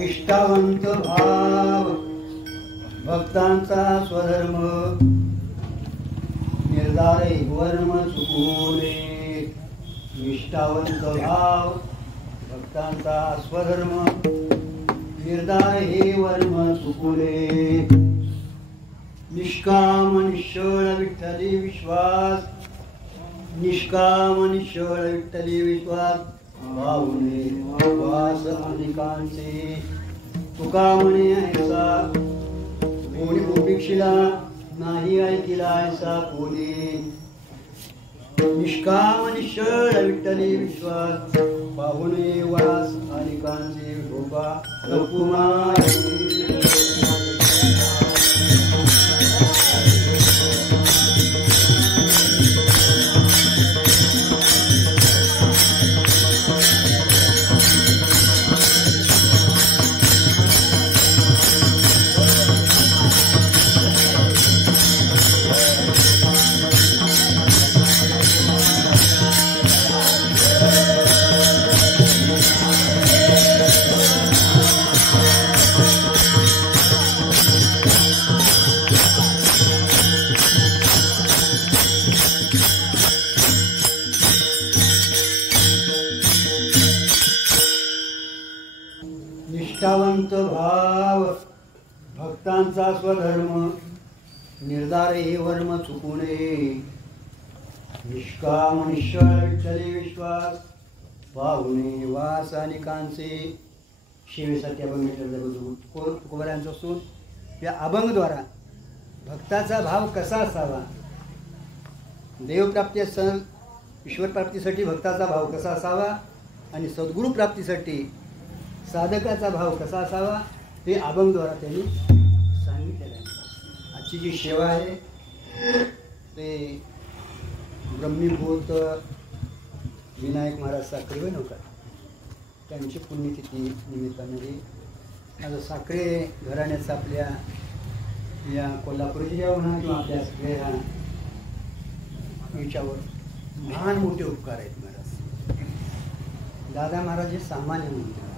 निष्ठावंत भाव भक्तांचा स्वधर्म निर्धारे वर्म चुकवणे. निष्ठावंत भाव भक्तांचा स्वधर्म निर्धारे वर्म चुकवणे. निष्काम निश्चळ विठ्ठली विश्वास निष्काम निश्चळ विठ्ठली विश्वास भावने वास अनेकांचे. तुका म्हणे ऐसा कोणी उपेक्षिला नाही ऐकिला ऐसा कोणी. निष्काम निश्चळ विठ्ठली विश्वास भावने वास अनेकांचे. गोपा रघुमाई निष्ठावंत भाव भक्तांचा स्वधर्म निर्धारे वर्म चुकवणे. निष्काम निश्चळ विठ्ठली विश्वास भावने वास अनेकांचे. शिवेसाठी अभंग तुकोबारांचा असून या अभंगद्वारा भक्ताचा भाव कसा असावा, देवप्राप्ती असेल ईश्वरप्राप्तीसाठी भक्ताचा भाव कसा असावा आणि सद्गुरू प्राप्तीसाठी साधकाचा भाव कसा असावा हे अभंगद्वारा त्यांनी सांगितलेलं आहे. आजची जी सेवा आहे ते ब्रह्मीभूत विनायक महाराज साखरे नव्हता त्यांची पुण्यतिथी निमित्ताने आज साखरे घराण्याचा आपल्या या कोल्हापूर जिल्ह्यावर म्हणा किंवा आपल्या सगळ्या याच्यावर महान मोठे उपकार आहेत महाराज. दादा महाराज हे सामान्य म्हणतात.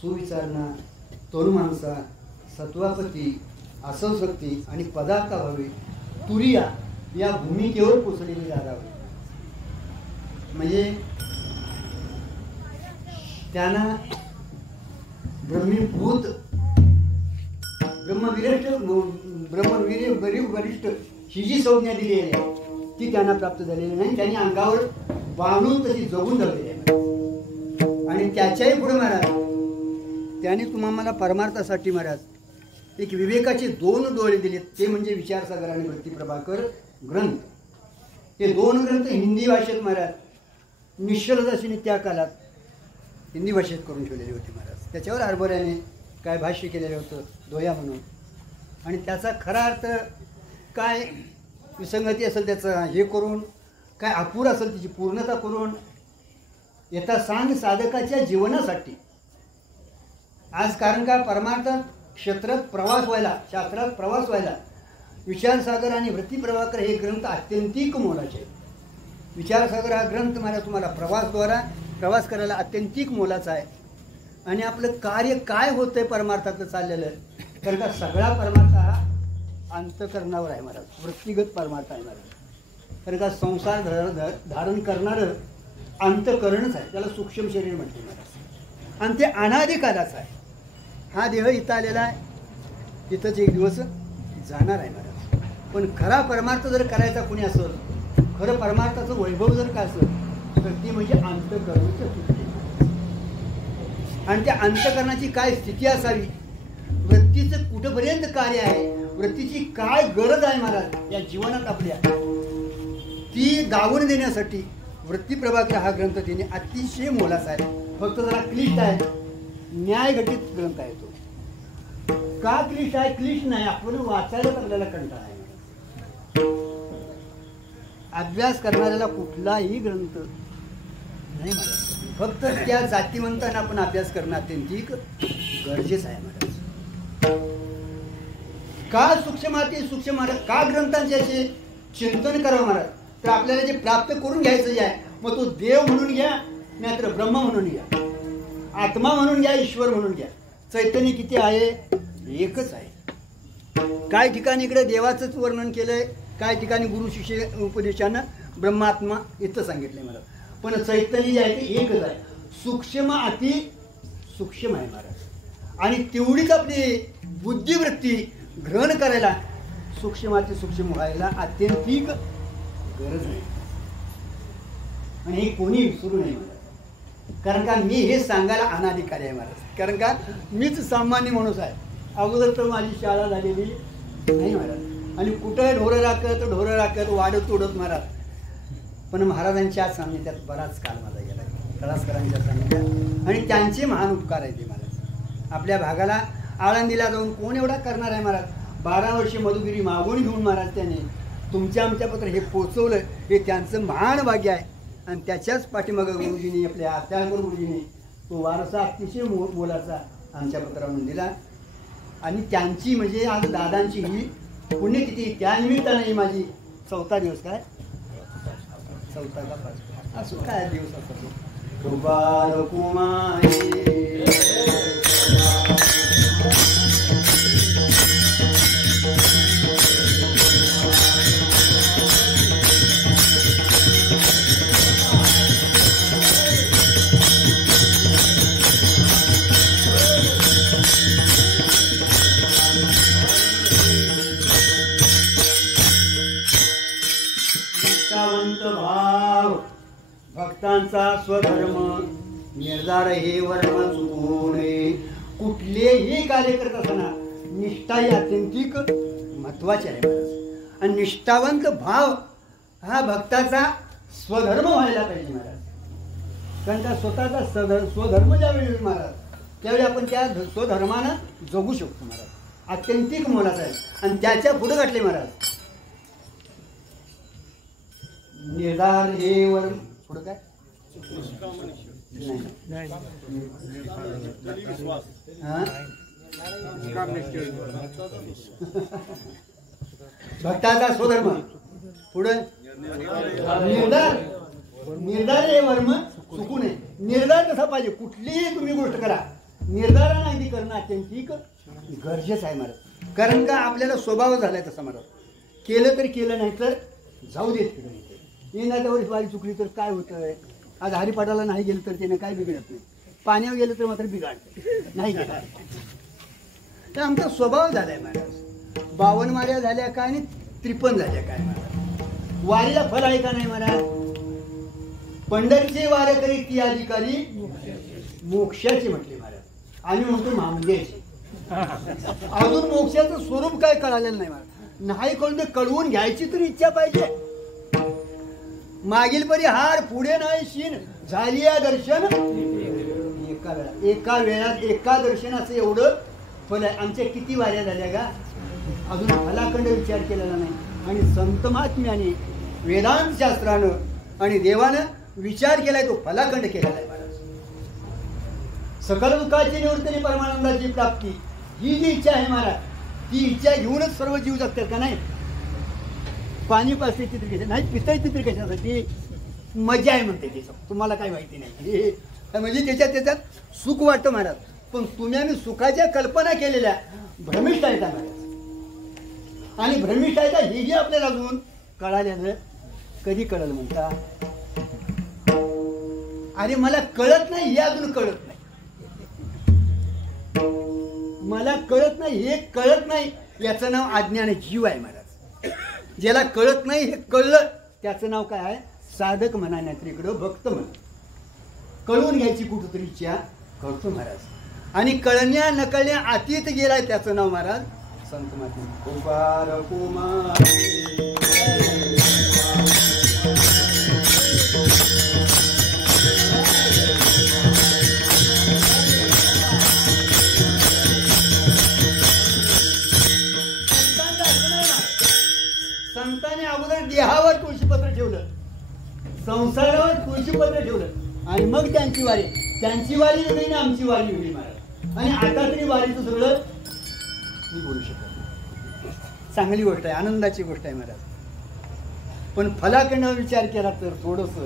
सुविचारणा तरुण माणसा सत्वापती असंशक्ती आणि पदार्थाभावी तुरिया या भूमिकेवर पोचलेली दादा होती. म्हणजे त्यांना ब्रह्मीभूत ब्रह्मवीर वरिष्ठ ही जी संज्ञा दिली आहे ती त्यांना प्राप्त झालेली नाही. त्यांनी अंगावर बांधून तशी जगून धरलेली आहे. आणि त्याच्याही पुढे महाराज त्याने तुम्हाला परमार्थासाठी महाराज एक विवेकाचे 2 डोळे दिलेत. ते म्हणजे विचारसागर आणि भक्तिप्रभाकर ग्रंथ. हे 2 ग्रंथ हिंदी भाषेत महाराज निश्चलदासीने त्या काळात हिंदी भाषेत करून ठेवलेले होते महाराज. त्याच्यावर हरभऱ्याने काय भाष्य केलेलं होतं दोया म्हणून. आणि त्याचा खरा अर्थ काय विसंगती असेल त्याचं हे करून काय अपुरा असेल त्याची पूर्णता करून येता सांग साधकाच्या जीवनासाठी. आज कारण का परमार्थ क्षेत्रात प्रवास व्हायला शास्त्रात प्रवास व्हायला विचारसागर आणि वृत्तीप्रभाकर हे ग्रंथ अत्यंतिक मोलाचे. विचारसागर हा ग्रंथ मला तुम्हाला प्रवास करायला अत्यंतिक मोलाचा आहे. आणि आपलं कार्य काय होतंय परमार्थाचं चाललेलं कारण का सगळा परमार्थ हा अंतःकरणावर आहे महाराज. वृत्तिगत परमार्थ आहे महाराज. कारण का संसार धारण करणारं अंतःकरणच आहे. त्याला सूक्ष्म शरीर म्हणते महाराज. आणि ते अनादिकालाच आहे. हा देह इथं आलेला आहे, इथंच एक दिवस जाणार आहे महाराज. पण खरा परमार्थ जर करायचा कोणी असेल, खरं परमार्थाचं वैभव जर काय असेल तर ती म्हणजे अंतःकरणाची स्थिती. आणि त्या अंतःकरणाची काय स्थिती असावी, वृत्तीचं कुठपर्यंत कार्य आहे, वृत्तीची काय गरज आहे महाराज या जीवनात आपल्या, ती दावून देण्यासाठी वृत्ती प्रभाकर हा ग्रंथ त्याने अतिशय मोलाचा आहे. फक्त जरा क्लिष्ट आहे, न्यायघटित ग्रंथ आहे तो. का क्लिष्ट आहे? क्लिष्ट नाही, आपण वाचायलाच आपल्याला कंटाळा आहे. अभ्यास करणाऱ्याला कुठलाही ग्रंथ नाही महाराज, फक्त त्या जातीवंतांना आपण अभ्यास करणं अत्यंतिक गरजेचं आहे महाराज. का सूक्ष्माती सूक्ष्म महाराज, का ग्रंथांचे असे चिंतन करावं महाराज, तर आपल्याला जे प्राप्त करून घ्यायचं जे आहे, मग तो देव म्हणून घ्या, नाहीतर ब्रह्म म्हणून घ्या, आत्मा म्हणून घ्या, ईश्वर म्हणून घ्या. चैतन्य किती आहे? एकच आहे. काय ठिकाणी इकडे देवाचंच वर्णन केलंय, काय ठिकाणी गुरु शिष्य उपदेशानं ब्रह्मात्मा इथं सांगितलंय मला. पण चैतन्य जे आहे ते एकच आहे. सूक्ष्म अति सूक्ष्म आहे महाराज. आणि तेवढीच आपली बुद्धिवृत्ती ग्रहण करायला सूक्ष्माती सूक्ष्म व्हायला अत्यंतिक गरज आहे. आणि हे कोणी विसरू नये महाराज. कारण का मी हे सांगायला अनाधिकारी आहे महाराज. कारण का मीच सामान्य माणूस आहे. अगोदर तर माझी शाळा झालेली नाही महाराज. आणि कुठे ढोरं राखत वाढत उडत महाराज. पण महाराजांच्या सान्निध्यात बराच काळ माझा गेला, तळासकरांच्या सान्निध्यात. आणि त्यांचे महान उपकार आहेत ते महाराज. आपल्या भागाला आळंदीला जाऊन कोण एवढा करणार आहे महाराज. 12 वर्षे मधुगिरी मागून घेऊन महाराज त्याने तुमच्या आमच्या पत्र हे पोचवलं, हे त्यांचं महान भाग्य आहे. आणि त्याच्याच पाठीमागं गुरुजींनी, आपल्या आत्यागर गुरुजींनी तो वारसा अतिशय मोलाचा आमच्या पत्रावरून दिला. आणि त्यांची म्हणजे आज दादांची ही पुण्यतिथी, त्यानिमित्तानं ही माझी 4था दिवस, काय 4था का 5 असं काय दिवस असतो. कृपाल कुमारी भाव भक्तांचा स्वधर्म निर्धार हे वर्म चुकू नये. कुठलेही कार्य करत असताना निष्ठा ही अत्यंतिक महत्वाची आहे. आणि निष्ठावंत भाव हा भक्ताचा स्वधर्म व्हायला पाहिजे महाराज. कारण का स्वतःचा स्वधर्म ज्यावेळी महाराज, त्यावेळी आपण त्या स्वधर्मानं जगू शकतो महाराज. अत्यंतिक मोलाचा आहे. आणि त्याच्या पुढे गाठले महाराज निर्धार हे वर पुढं काय भक्ताचा स्वधर्म पुढे निर्धार हे वर्म चुकू नये. निर्धार कसा पाहिजे, कुठलीही तुम्ही गोष्ट करा निर्धारानं अगदी करणं अत्यंतिक गरजेचं आहे महाराज. कारण का आपल्याला स्वभाव झालाय तसा महाराज. केलं तर केलं, नाही तर जाऊ देत तिकडे. येणाऱ्या वर्षी वारी चुकली तर काय होतंय, आज हरिपाठाला नाही गेलं तर त्याने काय बिघडत नाही, पाण्यावर गेलं तर मात्र बिघाडतं नाही गेलं. तर आमचा स्वभाव झालाय महाराज. 52 वाऱ्या झाल्या काय आणि 53 झाल्या काय महाराज. वारीला फल आहे का नाही महाराज. पंढरीचे वारेकरी ती अधिकारी मोक्षाचे म्हटले महाराज. आम्ही म्हणतो मामदेचे. अजून मोक्षाचं स्वरूप काय कळालेलं नाही महाराज. नाही कळून ते कळवून घ्यायची तरी इच्छा पाहिजे. मागील परी हार पुढे नाही शीन झाली या दर्शन एका वेळात एका दर्शनाचं एवढं फल आहे. आमच्या किती वाऱ्या झाल्या का, अजून फलाखंड विचार केलेला नाही. आणि संत महात्म्याने वेदांत शास्त्रानं आणि देवानं विचार केलाय, तो फलाखंड केलेला आहे महाराज. सकल दुःखाची निवृत्ती परमानंदाची प्राप्ती ही जी इच्छा आहे महाराज, ती इच्छा घेऊनच सर्व जीव जगतात का नाही. पाणी पाचते चित्र कशा नाही, पिताय चित्र कशासाठी, मजा आहे म्हणते ते. तुम्हाला काही माहिती नाही, म्हणजे त्याच्यात सुख वाटतं महाराज. पण तुम्ही आम्ही सुखाच्या कल्पना केलेल्या भ्रमिष्ट आहेत महाराज. आणि भ्रमिष्ट आहे का हे जे आपल्याला अजून कळाल्यानं कधी कळलं म्हणता. अरे मला कळत नाही हे अजून कळत नाही. मला कळत नाही हे कळत नाही याचं नाव अज्ञान, जीव आहे महाराज. ज्याला कळत नाही हे कळलं त्याचं नाव काय आहे? साधक म्हणा, नाहीतर इकडं भक्त म्हणा. कळून घ्यायची कुठंतरी इच्छा करतो महाराज, आणि कळण्या नकळण्या अतीत गेलाय त्याचं नाव महाराज संत महात्मा कुमार कुमार. संतांनी अगोदर देहावर तुळशीपत्र ठेवलं, संसारावर तुळशीपत्र ठेवलं, आणि मग त्यांची वारी वेगळी ना आमची वारी वेगळी महाराज. आणि आता तरी वारीचं सगळं मी बोलू शकत. चांगली गोष्ट आहे, आनंदाची गोष्ट आहे महाराज. पण फलाकडनं विचार केला तर थोडस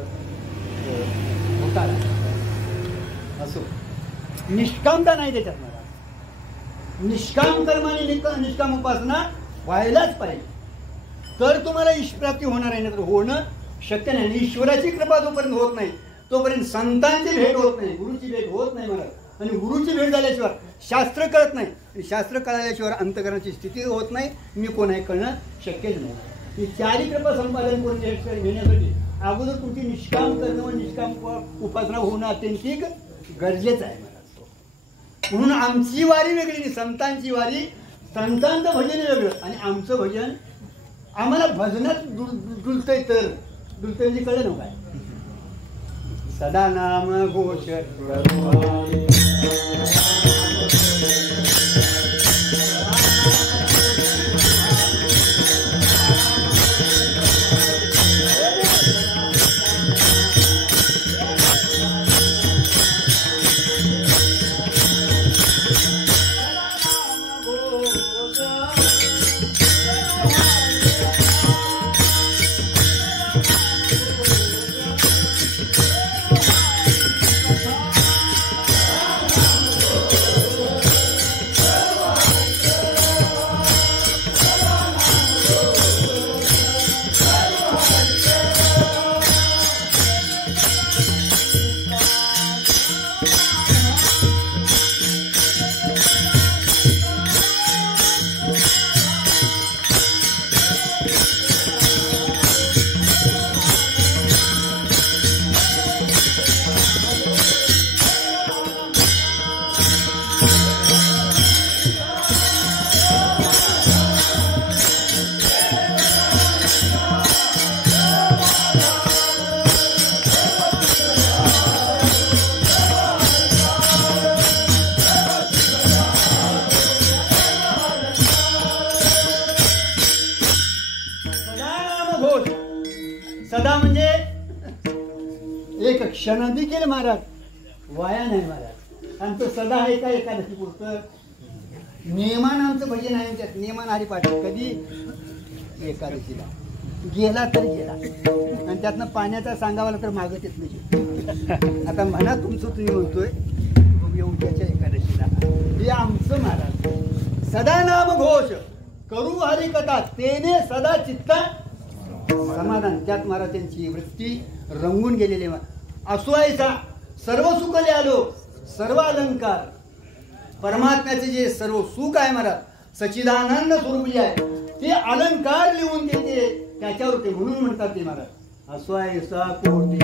होता असो. निष्कामता नाही त्याच्यात महाराज. निष्काम कर्माने निष्काम उपासना व्हायलाच पाहिजे, तर तुम्हाला ईश्वराप्ती होणार आहे. ना तर होणं शक्य नाही. ईश्वराची कृपा जोपर्यंत होत नाही तोपर्यंत संतांची भेट होत नाही, गुरुची भेट होत नाही महाराज. आणि गुरुची भेट झाल्याशिवाय शास्त्र कळत नाही, शास्त्र कळाल्याशिवाय अंतकरणाची स्थिती होत नाही. मी कोण आहे कळणं शक्यच नाही. ही चारी कृपा संपादन करून घेण्यासाठी अगोदर तुमची निष्काम करणं व निष्काम उपासना होणं अत्यंतिक गरजेचं आहे महाराज. म्हणून आमची वारी वेगळी नाही, संतांची वारी. संतांचं भजन वेगळं आणि आमचं भजन. आम्हाला भजनात डुलतंय तर डुलतंय म्हणजे कळलं ना काय? सदा नाम घोष सदा म्हणजे एक क्षण देखील महाराज वाया नाही महाराज. आणि तो सदा आहे का एकादशी पुरतं? नियमान आमचं भजन आहे, त्यात नियमान हरिपाठ कधी एकादशीला गेला तर गेला, आणि त्यातनं पाण्याचा सांगावाला तर मागत येत नाही. आता म्हणा तुमचं तुम्ही म्हणतोय उद्याच्या एकादशीला हे आमचं महाराज. सदा नाम घोष करू हरिकथा तेने सदा चित्ता समाधान. त्यात महाराज त्यांची वृत्ती रंगून गेलेली असो ऐसा सर्व सुख आलो सर्व अलंकार. परमात्म्याचे जे सर्व सुख आहे महाराज सच्चिदानंद स्वरूप जे आहे ते अलंकार लिहून देते त्याच्यावर ते म्हणून म्हणतात ते महाराज असो ऐसा कोटी.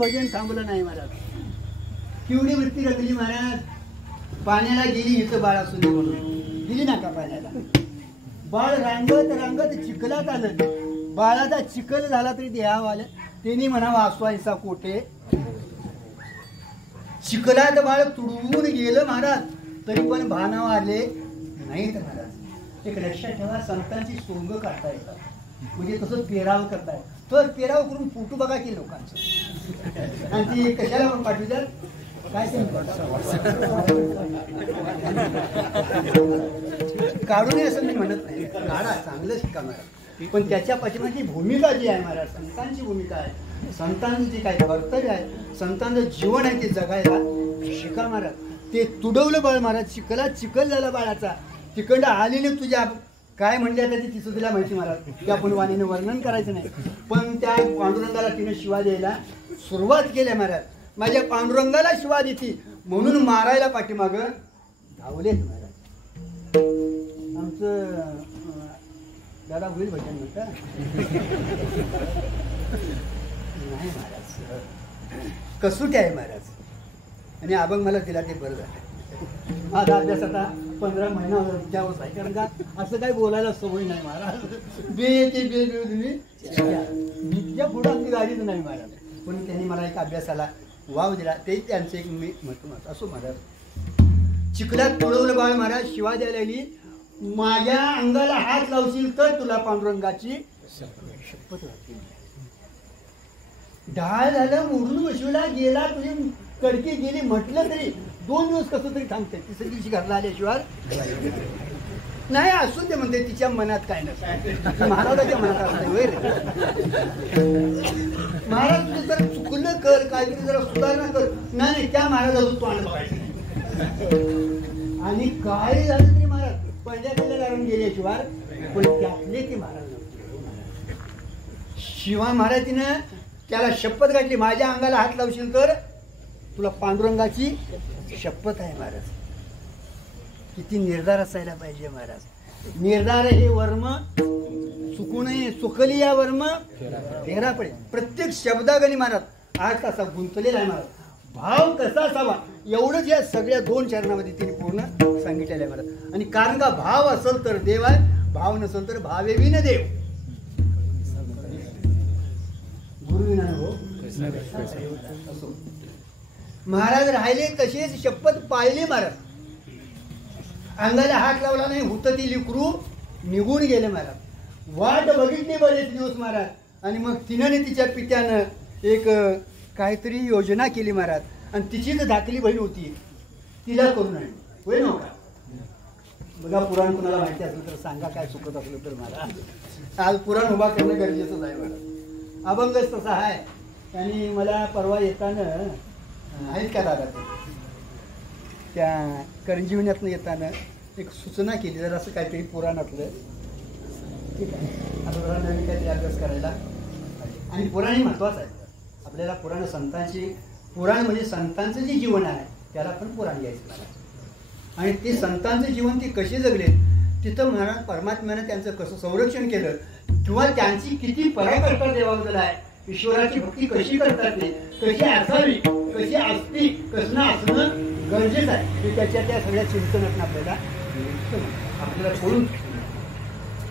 भजन थांबलं नाही महाराज. केवढी वृत्ती रगली महाराज. पाण्याला गेली इथं बाळ असून म्हणून गेली ना का पाण्याला. बाळ रांगत रांगत चिखलात आलं. बाळाचा चिखल झाला तरी देहाव आलं. त्यांनी म्हणावं असवायचा कोठे. चिखलात बाळ तुडवून गेलं महाराज, तरी पण भानावर आले नाहीत महाराज. एक लक्षात ठेवा, संतांची सोंग काढता येतात, म्हणजे तसं पेराव करताय. तर पेराव करून फोटो बघा की लोकांचं, आणि ती कशाला पण पाठवतात काय ते काढू नये असं मी म्हणत नाही, काढा, चांगलं शिका महाराज. पण त्याच्या पाठीमागची भूमिका जी आहे महाराज, संतांची भूमिका आहे, संतांचं जे काय कर्तव्य आहे, संतांचं जीवन आहे ते जगायला शिका महाराज. ते तुडवलं बाळ महाराज, चिखल झाला बाळाचा, तिकडं आलेले तुझ्या काय म्हणजे आता ती तिचं तिला माहिती महाराज, त्या आपण वाणीने वर्णन करायचं नाही. पण त्या पांडुरंगाला तिने शिवा द्यायला सुरुवात केली महाराज. माझ्या पांडुरंगाला शिवा देती म्हणून मारायला पाठीमागं धावलेत महाराज. आमचं दादा होईल भजन म्हणता नाही महाराज, कसुटी आहे महाराज. आणि अभंग मला दिला ते बरं झालं. माझा अभ्यास आता 15 महिना त्यावर आहे, कारण का असं काही बोलायला सवय नाही महाराज. बे ते बे तुम्ही त्या पुढं आमची गाडीच नाही महाराज. पण त्यांनी मला एक अभ्यासाला वाव दिला, ते त्यांचं एक मी महत्व असो महाराज. चिखलात तुडवलं बाळ महाराज, शिवा द्यायला लागली, माझ्या अंगाला हात लावशील तर तुला पांडुरंगाची शपथ राहतील. ढाळ झालं, मोडून बसवला गेला, तुझी कडकी गेली म्हटलं तरी 2 दिवस कसं तरी थांबते. तिसऱ्या दिवशी घरला आल्याशिवाय नाही. असू दे म्हणते, तिच्या मनात काय नसतं, महाराजाच्या मनात असते. होय रे महाराज, तू जर चुकलं कर, काहीतरी जरा सुधारणा कर. नाही, त्या महाराजाचं तोंड बघायचं. आणि काय झालं तरी महाराज पंजाबीला लागून गेल्याशिवाय, पण त्यातले ते महाराज शिवा महाराजीनं त्याला शपथ घातली, माझ्या अंगाला हात लावशील तर तुला पांडुरंगाची शपथ आहे महाराज. किती निर्धार असायला पाहिजे महाराज. निर्धार हे वर्म चुकू नये, चुकली या वर्म फेरा पडे. प्रत्येक शब्दागणी महाराज आज कसा गुंतलेला आहे महाराज. भाव कसा असावा एवढंच या सगळ्या 2 चरणामध्ये तिने पूर्ण सांगितलेलं आहे महाराज. आणि कारण का भाव असेल तर देव आहे, भाव नसेल तर भावेविन देव. गुरुविना हो असो महाराज राहिले तसेच शपथ पाळली महाराज. अंगाला हात लावला नाही, हुत ती लिकरू निघून गेले महाराज. वाट बघितली बरेच दिवस महाराज. आणि मग तिनं तिच्या पित्यानं एक काहीतरी योजना केली महाराज. आणि तिचीच धाकली बहीण होती, तिला करून आणली. होय ना का बघा, पुराण कुणाला माहिती असेल तर सांगा, काय चुकत असलं तर महाराज. आज पुराण उभा करणं गरजेचंच आहे महाराज. अभंगच तसा आहे. आणि मला परवा येताना आहेत का दादा त्या करंजीवण्यातनं येताना एक सूचना केली, जर असं काहीतरी पुराणातलं. ठीक आहे, आता जरा नवीन काहीतरी अभ्यास करायला. आणि पुराण हे महत्त्वाचं आहे आपल्याला. पुराण संतांची, पुराण म्हणजे संतांचं जे जीवन आहे त्याला आपण पुराण घ्यायचं महाराज. आणि ते संतांचं जीवन ते कसे जगले, तिथं महाराज परमात्म्यानं त्यांचं कसं संरक्षण केलं, किंवा त्यांची किती पराकल्पना देवाबद्दल आहे, ईश्वराची भक्ती कशी करतात ते, कशी असावी, कशी असती, कसं असणं गरजेचं आहे, ते त्याच्या त्या सगळ्या चिंतनातून आपल्याला कळून.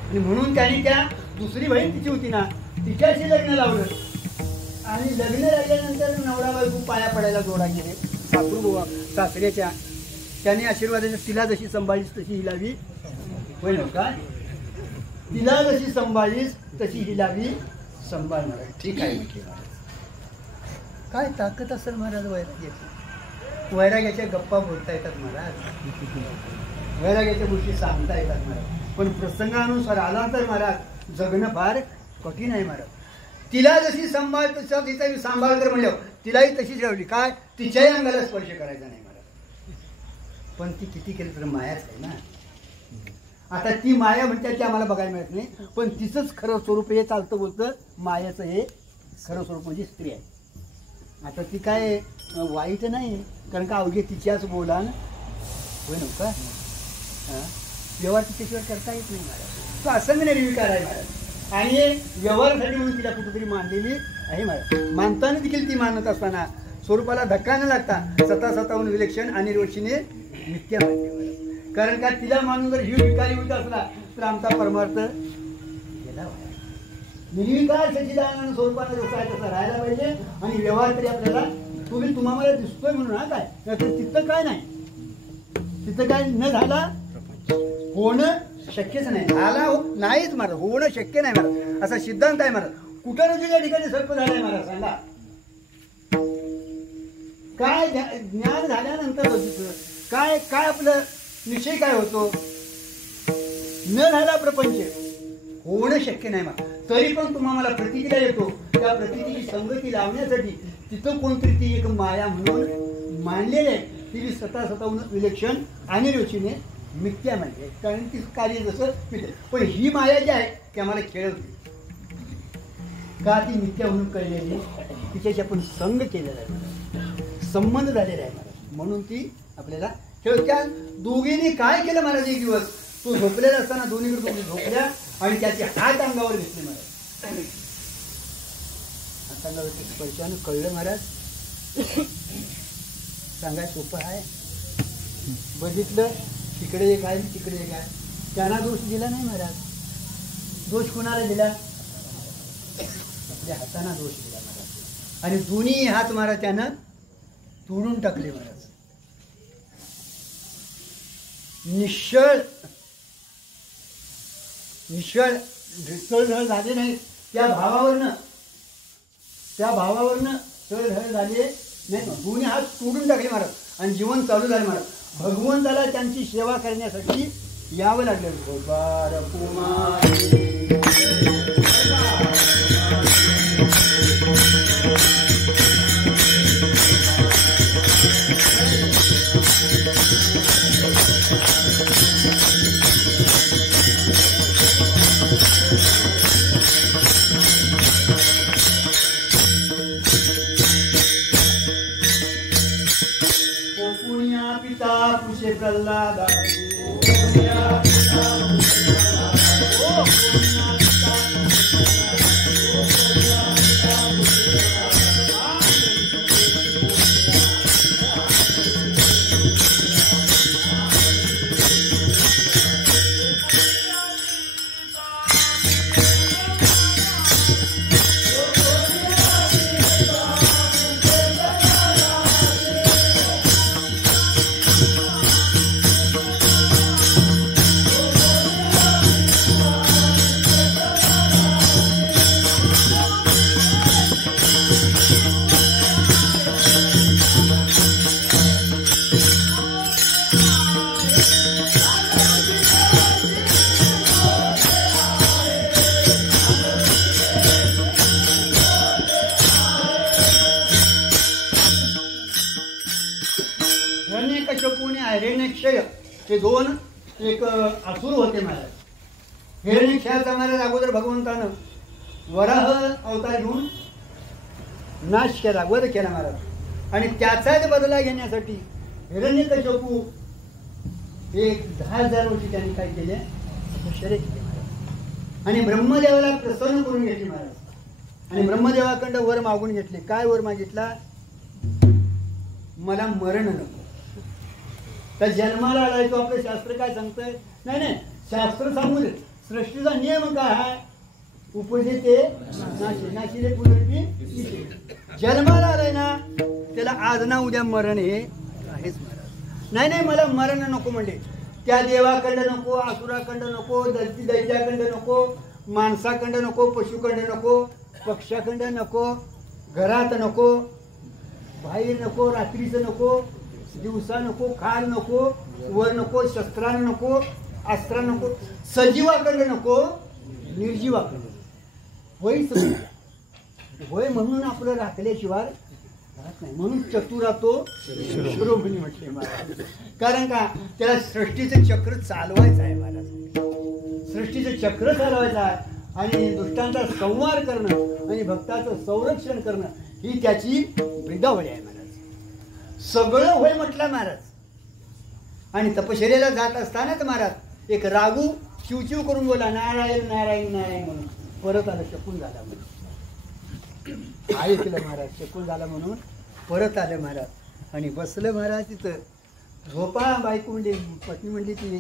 आणि म्हणून त्यांनी त्या दुसरी बहीण तिची होती ना, तिच्याशी लग्न लावलं. आणि लग्न लागल्यानंतर नवरा बायको पाया पडायला जोडा गेले. सासऱ्याच्या त्याने आशीर्वादाच्या, तिला जशी सांभाळीस तशी हिलावी. होय ना का, तिला जशी सांभाळीस तशी हिलावी सांभाळणार. ठीक आहे म्हटली. काय ताकद असेल महाराज वैराग्याची. वैराग्याच्या गप्पा बोलता येतात महाराज, वैराग्याच्या गोष्टी सांगता येतात महाराज. पण प्रसंगानुसार आला तर महाराज जगणं फार कठीण आहे महाराज. तिला जशी सांभाळ तसा तिचा सांभाळ कर म्हणल्यावर तिलाही तशीच ठेवली. काय, तिच्याही अंगाला स्पर्श करायचा नाही महाराज. पण ती किती केलं तर मायाच आहे ना. आता ती माया म्हणतात की आम्हाला बघायला मिळत नाही, पण तिचंच खरं स्वरूप हे चालतं बोलतं. मायाचं हे खरं स्वरूप म्हणजे स्त्री आहे. आता ती काय वाईट नाही, कारण का अवघे तिच्याच बोलान. होय ना का, व्यवहार तिच्याशिवाय करता येत नाही महाराज. तो असंग निर्विकार आहे महाराज. आणि व्यवहारासाठी म्हणून तिला कुठेतरी मानलेली आहे महाराज. मानताना देखील ती मानत असताना स्वरूपाला धक्का न लागता स्वतःहून विलक्षण आणि रोषीने नित्य मानते. कारण का तिला मानून जर ही विकारी होत असला तर आमचा परमार्थ गेला. निर्विकार सच्चिदानंद स्वरूपाने जसा आहे तसा राहायला पाहिजे. आणि व्यवहार तरी आपल्याला तुम्ही तुम्हाला दिसतोय म्हणून हा काय, नाहीतर तिथं काय नाही, तिथं काय न झाला होणं शक्यच नाही, झाला नाहीच महाराज, होणं शक्य नाही महाराज, असा सिद्धांत आहे महाराज. कुठं नदीच्या ठिकाणी सर्प झालाय महाराज सांगा. काय ज्ञान झाल्यानंतर काय काय आपलं निश्चय काय होतो, न झाला प्रपंच, होणं शक्य नाही महाराज. तरी पण तुम्हाला प्रतिक्रिया येतो, त्या प्रतिक्रियेची संगती लावण्यासाठी तिथं कोणतरी ती एक माया म्हणून मांडलेली आहे, ती स्वतःहून विलक्षण आणि रुचीने मिथ्या म्हणजे, कारण ती कार्य जसं मिथ्या. पण ही माया जी आहे ती आम्हाला खेळवते का, ती मिथ्या म्हणून कळलेली, तिच्याशी आपण संग केलेला आहे, संबंध झालेला आहे महाराज, म्हणून ती आपल्याला खेळ. त्या दोघींनी काय केलं महाराज, एक दिवस तो झोपलेला असताना दोन्हीकडे दोघी झोपल्या आणि त्याचे हात अंगावर घेतले महाराज. हात अंगावर स्पर्शानं कळलं महाराज, सांगाय सोपं आहे. बघितलं तिकडे एक आहे तिकडे एक आहे, त्यांना दोष दिला नाही महाराज. दोष कोणाला दिला, आपल्या हाताना दोष दिला महाराज. आणि दोन्ही हात महाराज त्यानं तोडून टाकले महाराज. निश्चळ तळझळ झाले नाही त्या भावावरनं, तळझळ झाले नाही, दोन्ही हात तोडून टाकले महाराज आणि जीवन चालू झालं महाराज. भगवंताला त्यांची सेवा करण्यासाठी यावं लागलं. गोपाळ कुमारी पुषे प्रल्हाद हिरण्यक्षय हे दोन एक असुर होते महाराज. हिरण्यक्षयाचा महाराज अगोदर भगवंतानं वराह अवतार घेऊन नाश केला, वध केला महाराज. आणि त्याचाच बदला घेण्यासाठी हिरण्यकश्यपू एक 10,000 वर्षी त्यांनी काय केले, तपश्चर्या केली महाराज. आणि ब्रह्मदेवाला प्रसन्न करून घेतली महाराज. आणि ब्रह्मदेवाकडं वर मागून घेतले. काय वर मागितला, मला मरण नको. तर जन्माला आलाय तो, आपलं शास्त्र काय सांगतंय, नाही नाही शास्त्र सांगू दे. सृष्टीचा नियम काय आहे, उपजेते नाशी, नाशीले पुनर्पी. जन्माला आलाय ना त्याला आज ना उद्या मरण हे आहेच महाराज. नाही नाही मला मरण नको म्हणजे त्या देवाकडं नको, असुराकडं नको, दैत्याकडं नको, माणसाकडं नको, पशुकडं नको, पक्षाकडं नको, घरात नको, बाहेर नको, रात्रीचं नको, दिवसा नको, खाल नको, वर नको, शस्त्रानं नको, अस्त्र नको, सजीवाकडं नको, निर्जीवाकडं होय. होय म्हणून आपलं राखल्याशिवाय राहत नाही. म्हणून चतुरा तो शिरोमणी म्हटले महाराज. कारण का त्याला सृष्टीचं चक्र चालवायचं आहे महाराज. सृष्टीचं चक्र चालवायचं आहे आणि दुष्टांचा संहार करणं आणि भक्ताचं संरक्षण करणं ही त्याची ब्रिदावळी आहे महाराज. सगळं होय म्हटलं महाराज. आणि तपश्चर्येला जात असतानाच महाराज एक रागू चिवचिव करून बोला, नारायण नारायण नारायण म्हणून. परत आलं, शकून झाला म्हणून ऐकलं महाराज, शकून झाला म्हणून परत आलं महाराज. आणि बसलं महाराज तिथं. झोपा बायको म्हणली, पत्नी म्हणली तिने,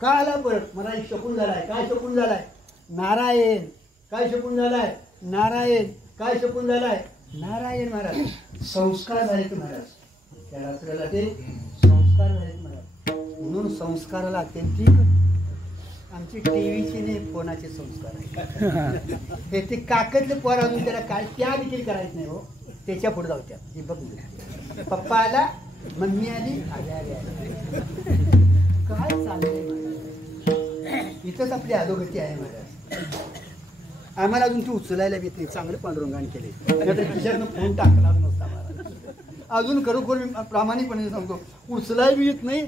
का आला परत. महाराज शकून झालाय. काय शकून झालाय, नारायण. काय शकून झालाय, नारायण. काय शकून झालाय, नारायण महाराज संस्कार झालेत महाराज, त्या रात्रीला ते संस्कार झालेत महाराज. म्हणून संस्काराला अत्यंतिक आमची टीव्हीचे नाही फोनाचे संस्कार आहे. ते काकतले पोर अजून त्याला काय त्या देखील करायचं नाही हो. त्याच्या पुढे जाऊत्या हे बघ, पप्पा आला, मम्मी आली, काय चाललंय महाराज. इथंच आपली अधोगती आहे महाराज. आम्हाला अजून तू उचलायला येत नाही. चांगलं पांडुरंगाने केले, नाहीतर खिशातनं फोन टाकला नसता महाराज. अजून खरोखर प्रामाणिकपणे सांगतो, उचलायला बी येत नाही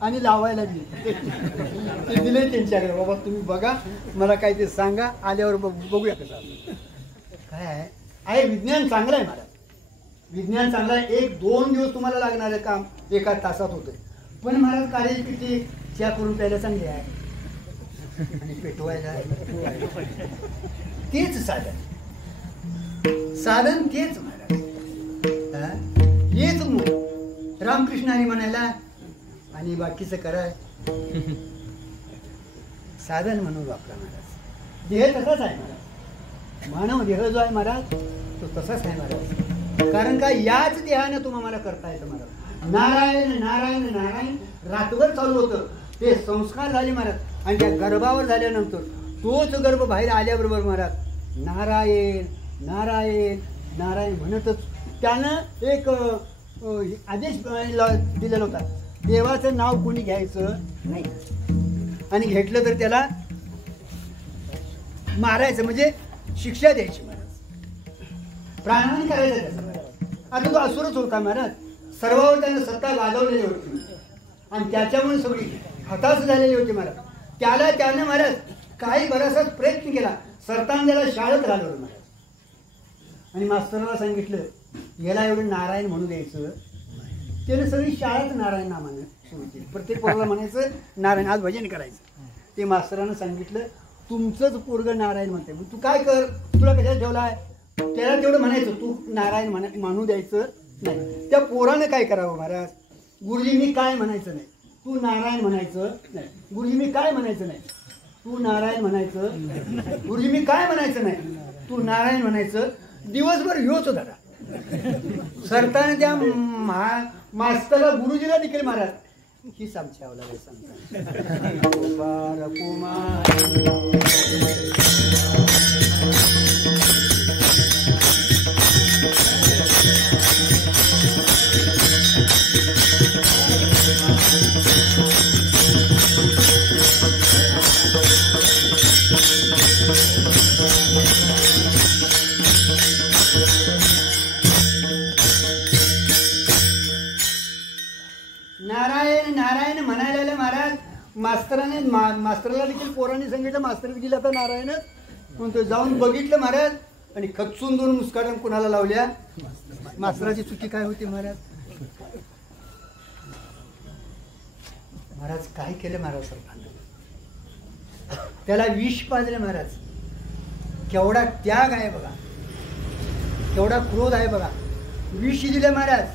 आणि लावायला बी. ते दिले त्यांच्याकडे, बाबा तुम्ही बघा, मला काय ते सांगा, आल्यावर बघूया कसं काय आहे. विज्ञान चांगलं आहे महाराज, विज्ञान चांगलं आहे. 1-2 दिवस तुम्हाला लागणार आहे काम 1 तासात होतंय. पण महाराज काळी पिठी चहा करून प्यायला चांगली आहे आणि पेटवायला तेच साधन, साधन तेच महाराज. हेच मूळ रामकृष्ण हरी म्हणायला आणि बाकीचं कराय साधन म्हणून वापरा महाराज. देह तसाच आहे महाराज, मानव देह जो आहे महाराज तो तसाच आहे महाराज. कारण का याच देहानं तुम्हाला करता येतं महाराज. नारायण नारायण नारायण रातभर चालू होतं. ते संस्कार झाले महाराज, आणि त्या गर्भावर झाल्यानंतर तोच गर्भ बाहेर आल्याबरोबर महाराज नारायण नारायण नारायण म्हणतच त्यानं एक आदेश दिलेला होता, देवाचं नाव कोणी घ्यायचं नाही, आणि घेतलं तर त्याला मारायचं, म्हणजे शिक्षा द्यायची महाराज, प्राणहानी करायचं त्याचं महाराज. आता तो असुरच होता महाराज, सर्वावर त्यानं सत्ता गाजवलेली होती आणि त्याच्यामुळे सगळी हताश झालेली होती महाराज. त्यानं महाराज काही बराचसाच प्रयत्न केला, सरताना त्याला शाळेत घालवलं महाराज. आणि मास्तराला सांगितलं याला एवढं नारायण म्हणू द्यायचं. त्याने सगळी शाळाच नारायण नामानं सुरू केली. प्रत्येक पोराला म्हणायचं नारायण, आज भजन करायचं. ते मास्तरानं सांगितलं तुमचंच पोरग नारायण म्हणते, मग तू काय कर, तुला कशाला ठेवलाय, त्याला तेवढं म्हणायचं, तू नारायण म्हणू द्यायचं नाही. त्या पोरानं काय करावं महाराज, गुरुजी मी काय म्हणायचं नाही, तू नारायण म्हणायचं नाही. गुरुजी मी काय म्हणायचं नाही, तू नारायण म्हणायचं. गुरुजी मी काय म्हणायचं नाही, तू नारायण म्हणायचं. दिवसभर ह्योच होता. सरताने त्या मास्तरला गुरुजीला देखील महाराज हीच आमची अवलाद आहे सांगतात. नारायण नारायण म्हणायला महाराज मास्तराला देखील पोरांनी सांगितलं, मास्तर देखील आता नारायणच म्हणतो. जाऊन बघितलं महाराज आणि खचून 2 मुस्काटन कुणाला लावल्या. मास्तराची चुकी काय होती महाराज, महाराज काय केलं महाराज सरकारनं, त्याला विष पाजलं महाराज. केवढा त्याग आहे बघा, केवढा क्रोध आहे बघा. विष दिलं महाराज,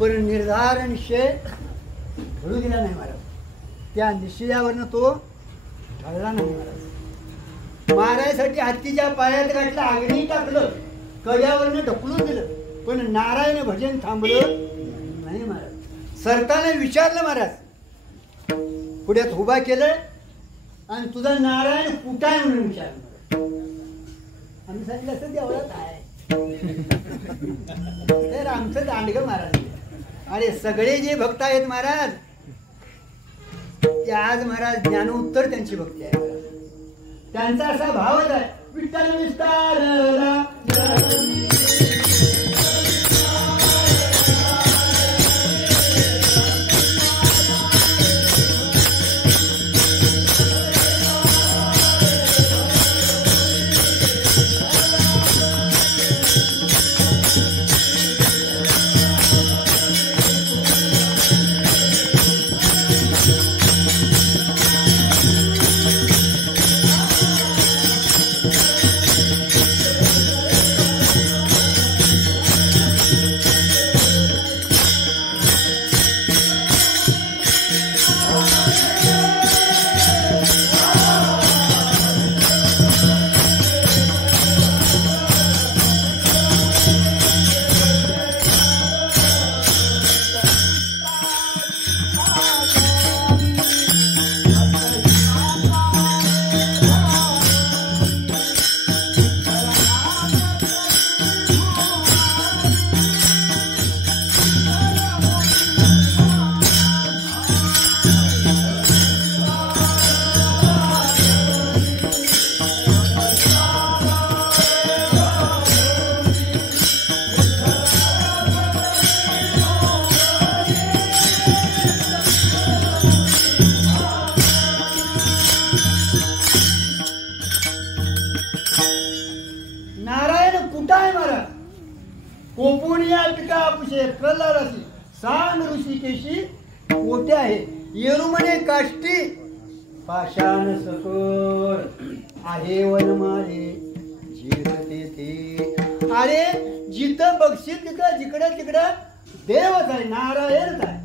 पण निर्धार निश्चय घडू दिला नाही महाराज. त्या निश्चयावरनं तो ढळला नाही महाराज. मारायसाठी हत्तीच्या पायात गाठलं, आगणी टाकलं, कड्यावरनं ढकलून दिलं, पण नारायण भजन थांबलं नाही महाराज. सरताने विचारलं महाराज, पुढ्यात उभा केलं आणि तुझा नारायण कुठाय म्हणून विचारलं. आम्ही सांगितलं असं देवळात आहे. तर आमचं दांडगं महाराज. अरे सगळे जे भक्त आहेत महाराज ते आज महाराज ज्ञानोत्तर त्यांची भक्ती आहे महाराज. त्यांचा असा भावच आहे, विठ्ठल विस्तारला आपुषे प्रल्हादासी सांग ऋषिकेशी कोठे आहे येरुमने काष्टी पाषाण सकोर आहे वनमाळे जीत तेथे. अरे जिथं बघशील तिथं जिकडं तिकडं देवच आहे नारायणच आहे.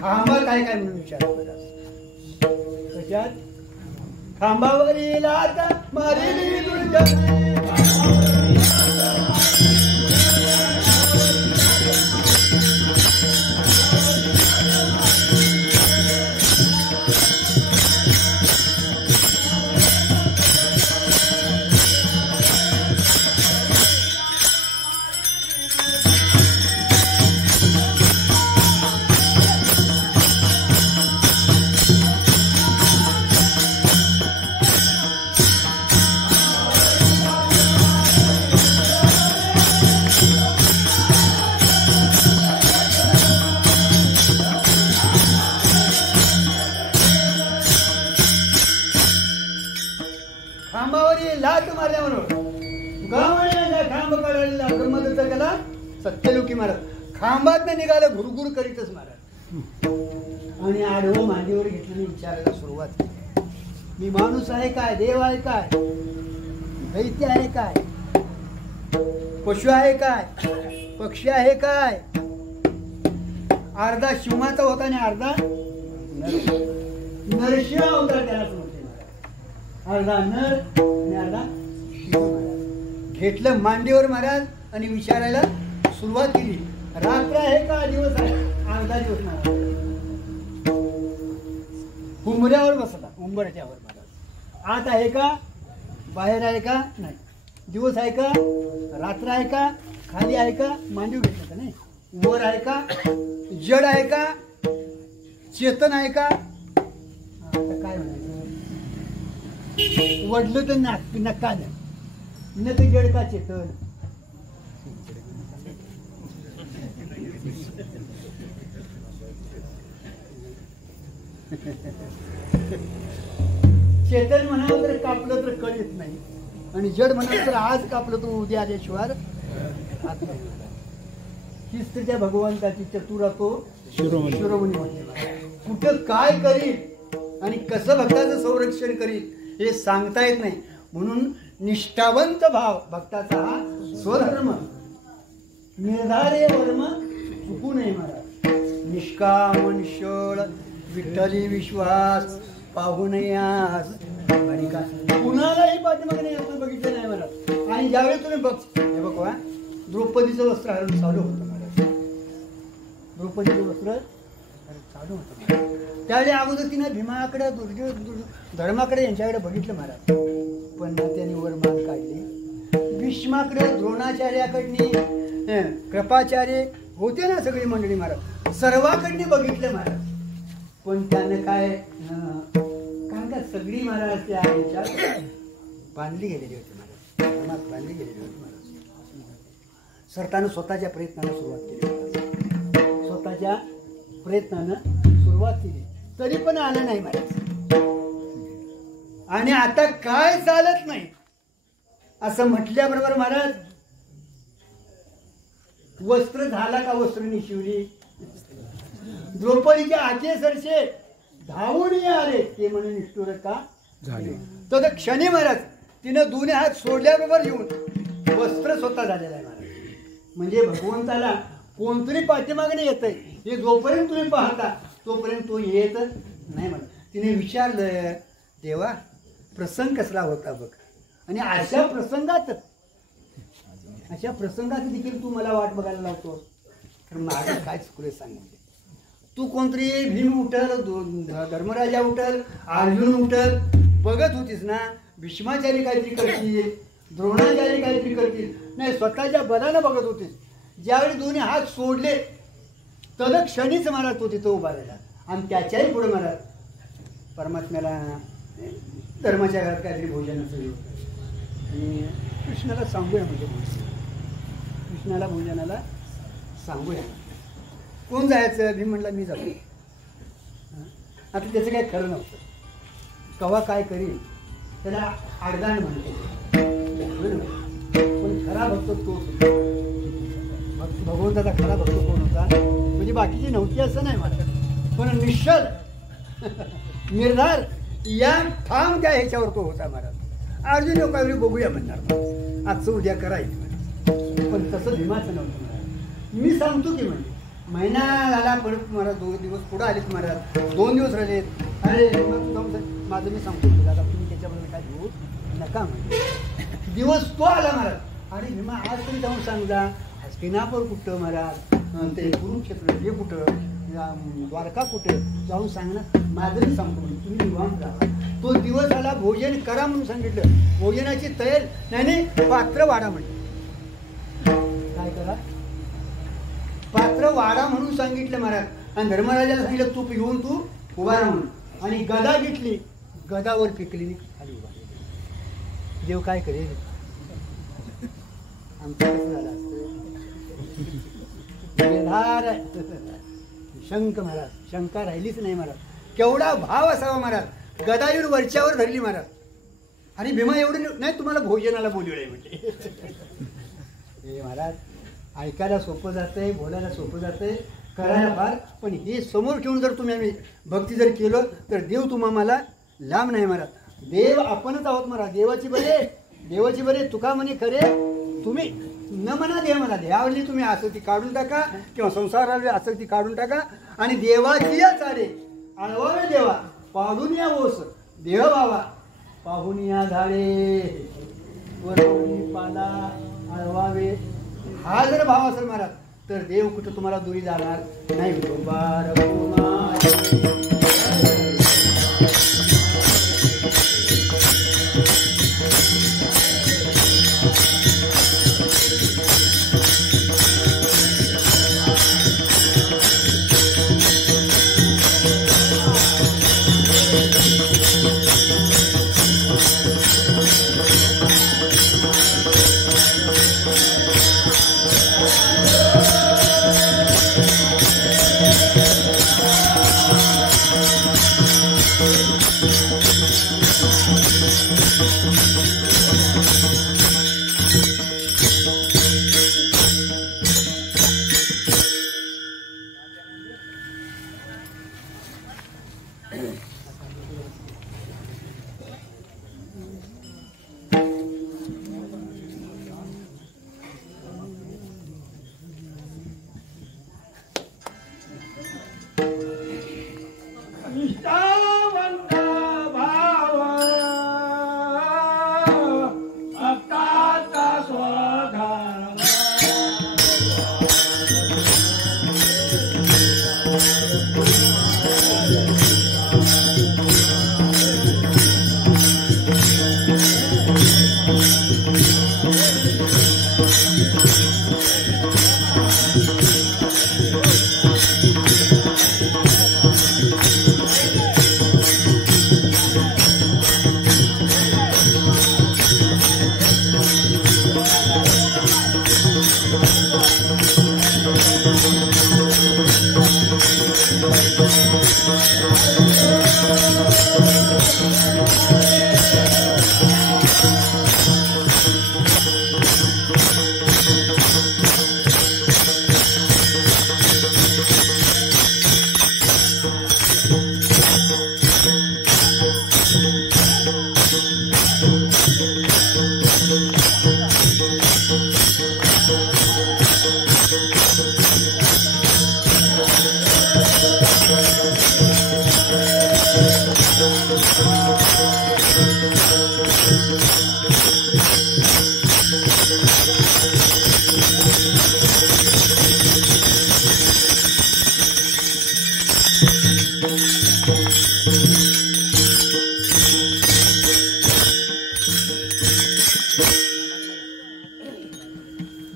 खांबा काय काय म्हणून विचार कशात खांबावरील आता मारेली दुर्जने सत्यलोकी महाराज खांबात निघालं घुरघुर करीतच महाराज आणि आडवं मांडीवर घेतलं विचारायला सुरुवात केली. मी माणूस आहे काय देव आहे काय दैत्य आहे काय पशु आहे काय पक्षी आहे काय. अर्धा शिवाचा होता आणि अर्धा नरशिवा होता त्याला अर्धा नर आणि अर्धा शिव महाराज घेतलं मांडीवर महाराज आणि विचारायला सुरुवात केली. रात्र आहे का दिवस आहे अर्धा दिवस महाराज उंबऱ्यावर बसला उंबऱ्याच्यावर महाराज आत आहे का बाहेर आहे का नाही दिवस आहे का रात्र आहे का खाली आहे का मांडीव घेतलं का नाही वर आहे का जड आहे का चेतन आहे का. आता काय म्हणायचं वडलं तर नका न तर जड का चेतन. चेतन म्हणावं तर कापलं तर कळ येत नाही आणि जड म्हणावं तर आज कापलं तर उद्या आल्याशिवाय हात नाही. हीच तर त्या भगवंताची चतुरा तो शिरोमणी म्हणते. कुठं काय करील आणि कसं भक्ताचं संरक्षण करील हे सांगता येत नाही. म्हणून निष्ठावंत भाव भक्ताचा हा स्वधर्म निर्धारे वर्म चुकू नये महाराज. निष्काम निश्चळ विठ्ठली विश्वास पाहुनयास आणि का कुणालाही पाठीमागणे याचं बघितलं नाही महाराज. आणि ज्यावेळी तुम्ही बघ हे बघा द्रौपदीचं वस्त्र हरण चालू होतं महाराज. द्रौपदीचं वस्त्र चालू होतं त्यावेळी अगोदर तिनं भीमाकडे धर्माकडे यांच्याकडे बघितलं महाराज. पण त्यांनी वर मान काढली. भीष्माकडे द्रोणाचार्याकडनी कृपाचार्य होते ना सगळी मंडळी महाराज सर्वाकडनी बघितलं महाराज. पण त्यानं काय कारण का सगळी महाराज त्या ह्याच्यात बांधली गेलेली होती महाराज धर्मात बांधली गेलेली होती महाराज. सरतानं स्वतःच्या प्रयत्नानं सुरुवात केली स्वतःच्या प्रयत्नानं सुरुवात केली तरी पण आलं नाही महाराज. आणि आता काय चालत नाही असं म्हटल्याबरोबर महाराज वस्त्र झाला का वस्त्र निशिवली. द्रौपदीच्या आचे सरसे धावून आले ते म्हणून निष्ठुर का झाले. तर क्षणी महाराज तिनं दोन्ही हात सोडल्याबरोबर येऊन वस्त्र स्वतः झालेलं आहे महाराज. म्हणजे भगवंताला कोणतरी पाठीमागणे येत आहे हे जोपर्यंत तुम्ही पाहता तोपर्यंत तो येत नाही म्हणा. तिने विचारलं देवा प्रसंग कसला होता बघ आणि अशा प्रसंगात देखील तू मला वाट बघायला लावतो तर माझं काय चुकले सांगितले. तू कोणतरी भीम उठल धर्मराजा उठल अर्जुन उठल बघत होतीस ना. भीष्माचार्य काहीतरी करतील द्रोणाचार्य काहीतरी करतील नाही स्वतःच्या बलानं बघत होतीस. ज्यावेळी दोन्ही हात सोडले तद क्षणीच महाराज तो तिथं उभा राहिला आणि त्याच्याही पुढे महाराज परमात्म्याला धर्माच्या घरात काहीतरी भोजनाचं होतं आणि कृष्णाला सांगूया म्हणजे कृष्णाला भोजनाला सांगूया. कोण जायचं भीम म्हणला मी जातो. आता त्याचं काय खरं नव्हतं कवा काय करील त्याला आडदाण म्हणतो पण खरा भक्त तोच विनोदाचा खरा भक्त कोण होता म्हणजे बाकीची नव्हती असं नाही मला, पण निश्चल निर्धार या ठाम त्या ह्याच्यावर तो होता महाराज. अर्जुन लोकांनी बघूया म्हणणार आजचं उद्या करायचं, पण तसं भीमाचं नव्हतं महाराज. मी सांगतो की म्हणजे महिना झाला परत महाराज 2 दिवस पुढे आलेत महाराज, 2 दिवस राहिलेत. अरे माझं मी सांगतो की दादा तुम्ही त्याच्यामध्ये काय घेऊ नका म्हणजे. दिवस तो आला महाराज. अरे भीमा आज तरी जाऊन सांगला हस्तिनापूर कुठं महाराज, ते कुरुक्षेत्र हे कुठं, द्वारका कुठे जाऊन सांग ना. माझं मी सांगतो म्हणजे तुम्ही निवांत राहा. तो दिवस आला भोजन करा म्हणून सांगितलं. भोजनाची तयारी नाही पात्र वाढा म्हणलं. काय करा पात्र वाडा म्हणून सांगितलं महाराज. आणि धर्मराजाला सांगितलं तू घेऊन तू उभा राहा म्हणून. आणि गदा घेतली, गदावर पिकली खाली उभा. देव काय करेल आमचं कसं झालं असतं. शंक महाराज, शंका राहिलीच नाही महाराज. केवढा भाव असावा महाराज. गदायूर वरच्यावर धरली महाराज. आणि भीमा एवढं नाही तुम्हाला भोजनाला बोलवलंय म्हणजे. हे महाराज ऐकायला सोपं जातंय, बोलायला सोपं जातंय, करायला फार, पण हे समोर ठेवून जर तुम्ही आम्ही भक्ती जर केलं तर देव तुम्हाला लांब नाही महाराज. देव आपणच आहोत महाराज. देवाची बरे तुका म्हणे खरे तुम्ही न म्हणा देव म्हणा. देवावरली तुम्ही आसक्ती काढून टाका किंवा संसारावरली आसक्ती काढून टाका आणि देवाची चाले आळवावे देवा पाडून या ओस देव बाबा पाहून या झाडे वरवणी पाला आळवावे. हा जर भाव असेल महाराज तर देव कुठं तुम्हाला दुरी जाणार नाही.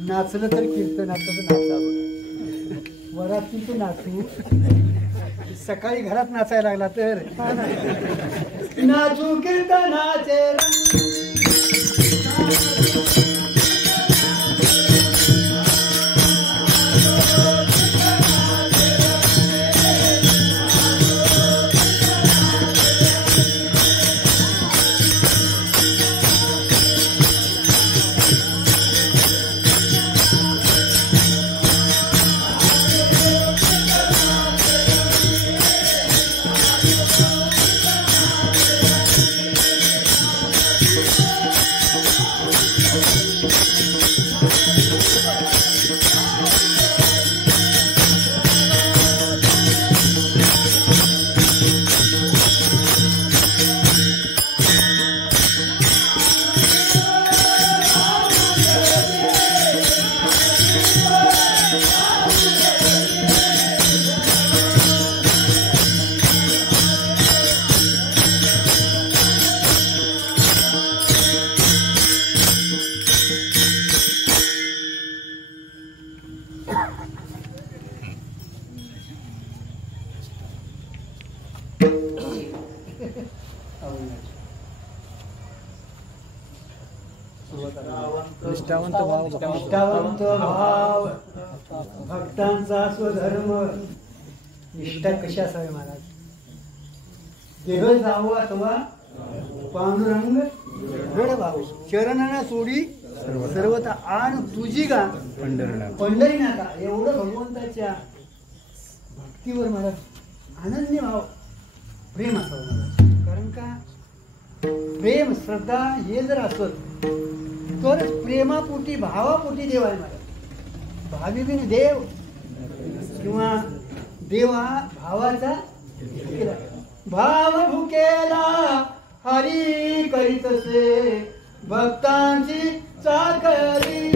नाचलं तर कीर्तनाचं नाचावं, वरातीचं नाचू. सकाळी घरात नाचायला लागला तर नाचू कीर्तनाचे निष्ठावंत भाव निष्ठावंत भाव भक्तांचा स्वधर्म निष्ठा कशी असावी महाराज देह जावं अथवा पांडुरंग दृढ भाव चरणांना सोडी सर्वता आण तुझी गा पंढरीनाथा एवढं भगवंताच्या भक्तीवर मला अनन्य भाव प्रेम असावं मला कारण का प्रेम श्रद्धा हे जर असत तर प्रेमापोटी भावापोटी देव आहे मला भाविकीने देव किंवा देव हा भावाचा भाव भुकेला हरी करीतसे भक्तांची चाकरी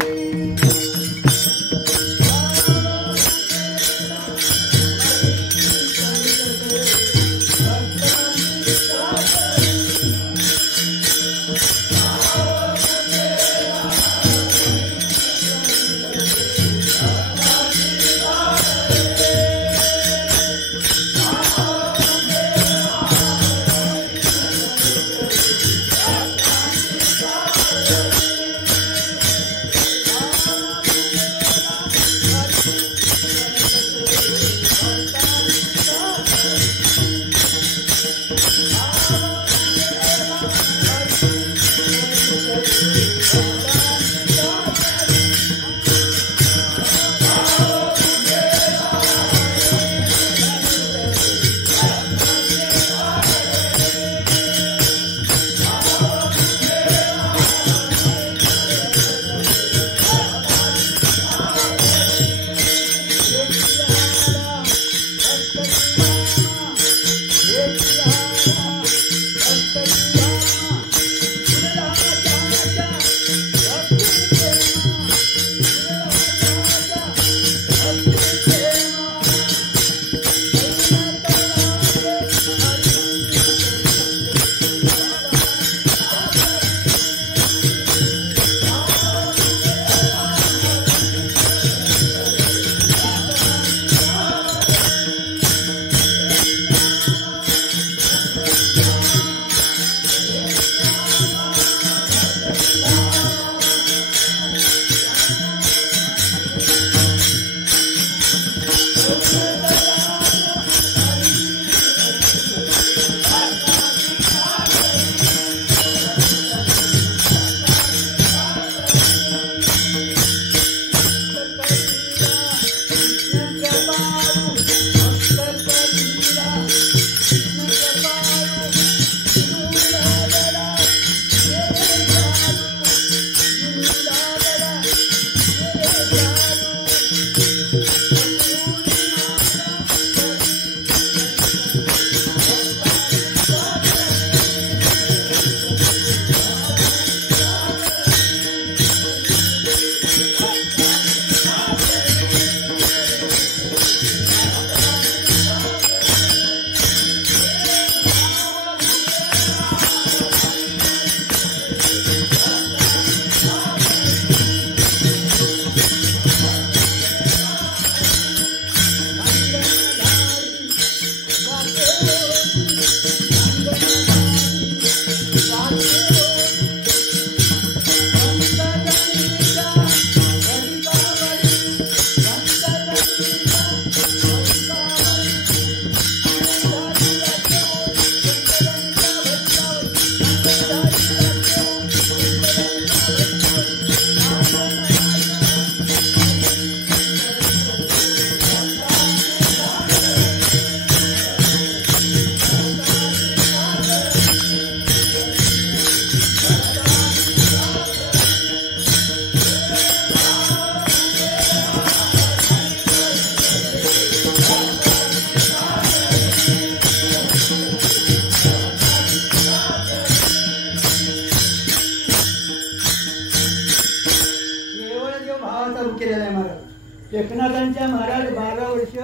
एकनाथांच्या महाराज 12 वर्ष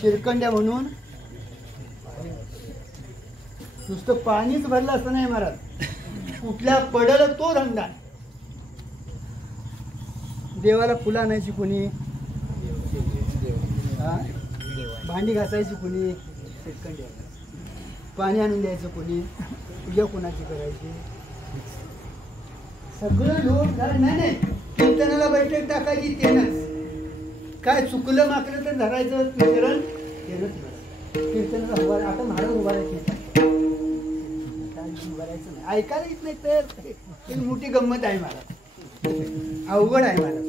शिरकंड्या म्हणून नुसतं पाणीच भरलं असं नाही महाराज, कुठल्या पडल तो धंदा. देवाला फुलं आणायची कोणी, भांडी घासायची कोणी, शिरकंड्या पाणी आणून द्यायचं कोणी, पूजा कोणाची करायची. सगळं लोक झालं. नाही कीर्तनाला बैठक टाकायची तेनच. काय चुकलं माकलं तर धरायचं चरण तेनच. कीर्तनाला उभा आता महाराज उभारायचे उभारायचं नाही. ऐकायला येत नाही तर मोठी गंमत आहे महाराज. अवघड आहे महाराज.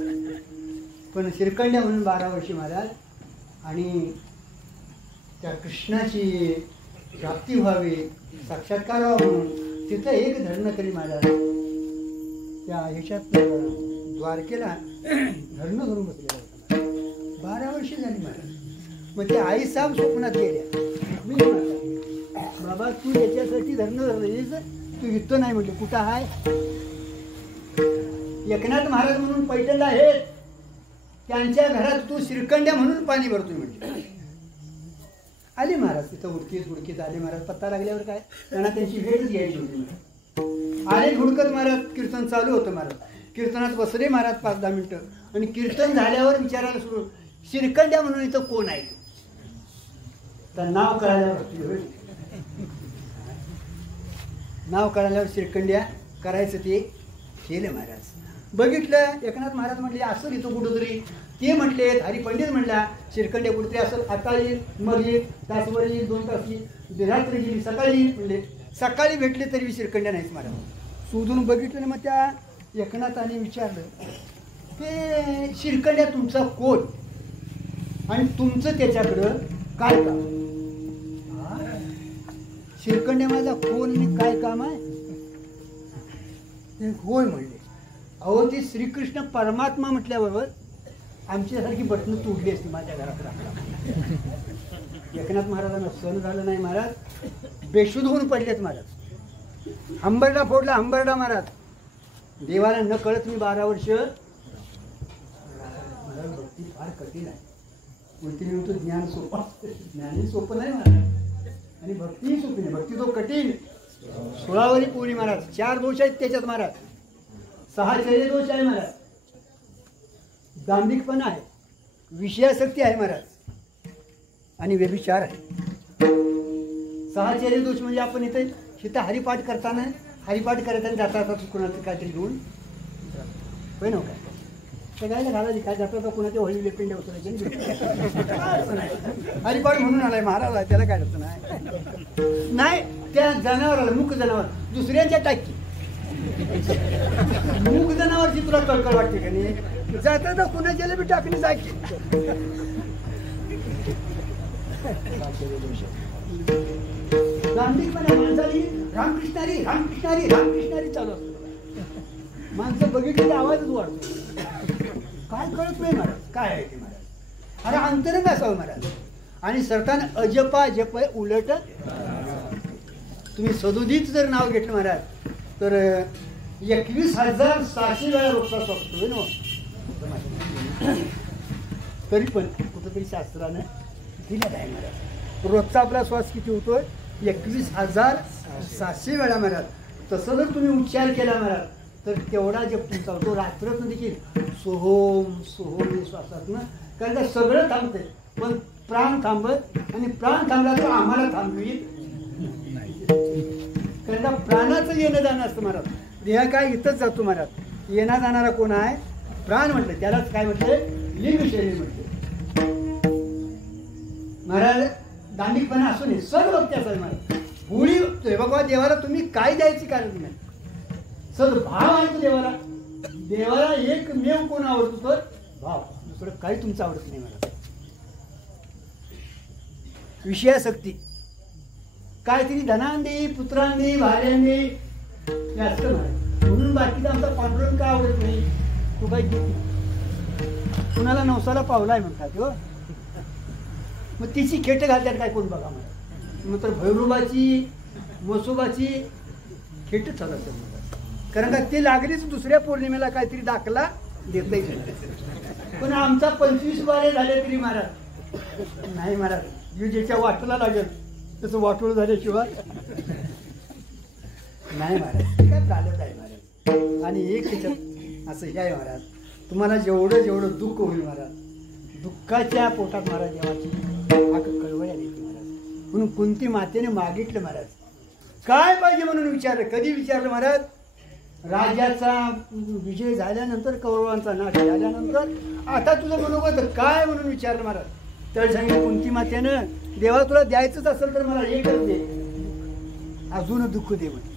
पण श्रीखंड्या म्हणून 12 वर्षी महाराज आणि त्या कृष्णाची प्राप्ती व्हावी साक्षात्कार व्हावा म्हणून तिथं एक धरण करी महाराज त्या ह्याच्यात द्वारकेला धरण करून बसलेला होता. 12 वर्षी झाली महाराज. मग ते आई साहेब स्वप्नात गेल्या. मी बाबा तू याच्यासाठी धरण धरलीस तू इथं नाही म्हटलं कुठं आहे. एकनाथ महाराज म्हणून पैठणला आहेत त्यांच्या घरात तू श्रीखंड्या म्हणून पाणी भरतोय म्हटलं. आले महाराज तिथं हुडकीत आले महाराज. पत्ता लागल्यावर काय त्यांना त्यांची भेटच घ्यायची होती. आले हुडकत महाराज. कीर्तन चालू होतं महाराज. कीर्तनात बसले महाराज 5-10 मिनिटं आणि कीर्तन झाल्यावर विचारायला सुरू श्रीखंड्या म्हणून इथं कोण आहे तर नाव कळाल्यावर श्रीखंड्या करायचं ते केलं महाराज. बघितलं एकनाथ महाराज म्हटले असं इथं कुठंतरी. ते म्हटले हरिपंडित म्हणला श्रीखंड्या कुठतरी असं. आता येईल मग येईल तासभर येईल 2 तास येईल रात्री गेली सकाळी येईल म्हणले. सकाळी भेटले तरी श्रीखंड्या नाहीच महाराज. शोधून बघितलं. मग त्या एकनाथाने विचारलं ते श्रीखंड्या तुमचा कोण आणि तुमचं त्याच्याकडं काय काम. श्रीखंड्या माझा कोण आणि काय काम आहे ते होय म्हणले. अहो ती श्रीकृष्ण परमात्मा म्हटल्याबरोबर आमच्यासारखी बटणं तोडली असती माझ्या घरात राखला. एकनाथ महाराजांना सहन झालं नाही महाराज. बेशुद्ध होऊन पडलेत महाराज. हंबरडा फोडला हंबरडा महाराज. देवाला न कळत मी 12 वर्ष. भक्ती फार कठीण आहे. कोणती म्हणतो ज्ञान सोपं. ज्ञानही सोपं नाही महाराज आणि भक्तीही सोपी नाही. भक्ती तो कठीण. 16वरी पोरी महाराज. 4 दोष आहेत त्याच्यात महाराज. 6 चैर्य दोष आहे महाराज. दांभिकपणा आहे. विषयासक्ती आहे महाराज आणि व्यभिचार आहे. 6 चैर्य दोष म्हणजे आपण इथं हरिपाठ करताना हरिपाठ करताना जाता कुणाचं काहीतरी घेऊन होय ना काय ते गायला घालायची काय जाता कुणाच्या होळी पिंड्या उचलायचे. हरिपाठ म्हणून आलाय महाराज आहे त्याला काय अडचण नाही. त्या जनावराला मुख जनावर दुसऱ्यांच्या टाकी मूग जनावरची तुला कळकळ वाटते का नाही. जाता तर कुणाच्याला बी टाकली जायची. गांधीपणा माणसाली रामकृष्णारी रामकृष्णारी रामकृष्णारी चालू असतो. माणसं बघितली आवाजच वाढतो. काय कळत नाही महाराज काय आहे ते महाराज. अरे अंतरंग असावं महाराज. आणि सरताना अजपा जप उलट. तुम्ही सदोदित जर नाव घेतलं महाराज तर 21,600 वेळा रोजचा असतो ना. तरी पण कुठंतरी शास्त्रानं दिलं आहे महाराज. रोजचा आपला श्वास किती होतोय 21,700 वेळा महाराज. तसं जर तुम्ही उच्चार केला महाराज तर तेवढा जप तुमचा होतो. रात्रच देखील सोहोम सोहोम श्वासातनं. कारण का सगळं थांबतंय पण प्राण थांबत आणि प्राण थांबला तर आम्हाला थांबवी. कारण का प्राणाचं येणं जाणं असतं महाराज. देह काय इथंच जातो महाराज. येणा जाणारा कोण आहे प्राण म्हटलं. त्यालाच काय म्हटलं लिंग शरीर म्हटलं महाराज. दांभिकपणा असू नये सद्भक्ती असावी महाराज. होळी बघा देवाला तुम्ही काय द्यायची कारण नाही. सद्भाव आहे तो देवाला. देवाला एकमेव कोण आवडतो तर भाव. दुसरं काही तुमचं आवडत नाही मला. विषयासक्ती काहीतरी धनांदी पुत्रांनी भार्यांनी हे असतं महाराज. म्हणून बाकीचा आमचा पांडुरंग का आवडत नाही. तू काय कुणाला नवसाला पावलाय म्हणतात हो. मग तिची खेट घालतात काय कोण बघा मला. मग तर भैरूबाची मसोबाची खेट चालत कारण का ती लागलीच दुसऱ्या पौर्णिमेला काहीतरी दाखला देता येईल. पण आमचा 25 बारे झाले तरी महाराज नाही महाराज. ज्याच्या वाटला लागेल त्याचं वाटोळ झाल्याशिवाय नाही महाराज. ते काय चालत आहे महाराज. आणि एक त्याच्यात असं हे आहे महाराज. तुम्हाला जेवढं दुःख होईल महाराज दुःखाच्या पोटात महाराज देवाची कळवळ आली महाराज. म्हणून कुंती मातेने मागितलं महाराज काय पाहिजे म्हणून विचारलं. कधी विचारलं महाराज राज्याचा विजय झाल्यानंतर, कौरवांचा नाश झाल्यानंतर आता तुझं मनोगत काय म्हणून विचारलं महाराज. तर सांगितलं कुंती मातेनं, देवा तुला द्यायचंच असेल तर मला हे करू दे, अजून दुःख दे म्हणे.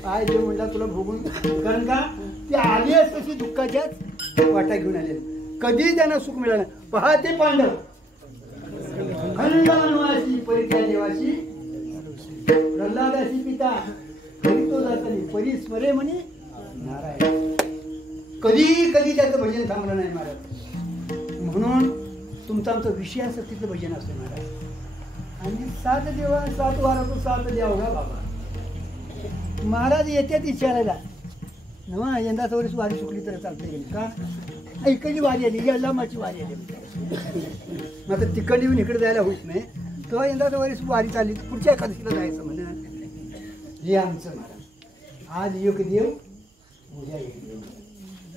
काय देव म्हणला तुला भोगून, कारण का ती आली तशी दुःखाच्याच वाटा घेऊन आले. कधी त्यांना सुख मिळालं. पहा ते पांडव खंड वनवासी परित्या देवाशी, प्रल्हादाशी पिता तो जातानी परिस्मरे म्हणे नारायण. कधी कधी त्याचं भजन थांबलं नाही महाराज. म्हणून तुमचं आमचं विषय असं तिथलं भजन असतं महाराज. आणि 7 देवा 7 वारा तो 7 देवगा बाबा. महाराज येत्यात विचारायला ना, यंदाचा वर्ष वारी चुकली तर चालते गेली का, इकडची वारी आली, यल्लामाची वारी आली. आता तिकडे येऊन इकडे जायला होत नाही, तेव्हा यंदाचा वर्ष वारी चालली, पुढच्या एकादशीला जायचं म्हणे. हे आमचं महाराज. आज एक देव उद्या एक देव,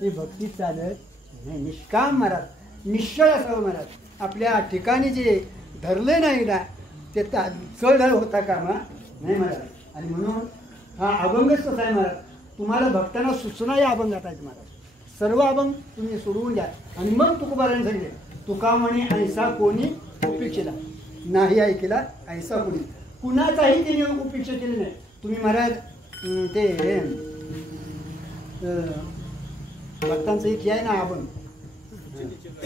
ही भक्ती चालत नाही. निष्काम महाराज, निश्चळ असावं महाराज. आपल्या ठिकाणी जे धरले नाही ना ते चढ होता कामा नाही महाराज. आणि म्हणून हा अभंगच कसा आहे महाराज. तुम्हाला भक्तांना सूचना या अभंगात आहेत महाराज. सर्व अभंग तुम्ही सोडवून द्या. आणि मग तुकोबाराने सांगितले, तुका म्हणे ऐसा कोणी उपेक्षेला नाही ऐकेला, ऐसा कोणी कुणाचाही तिने उपेक्षा केली नाही. तुम्ही महाराज ते भक्तांचं एक आहे ना अभंग,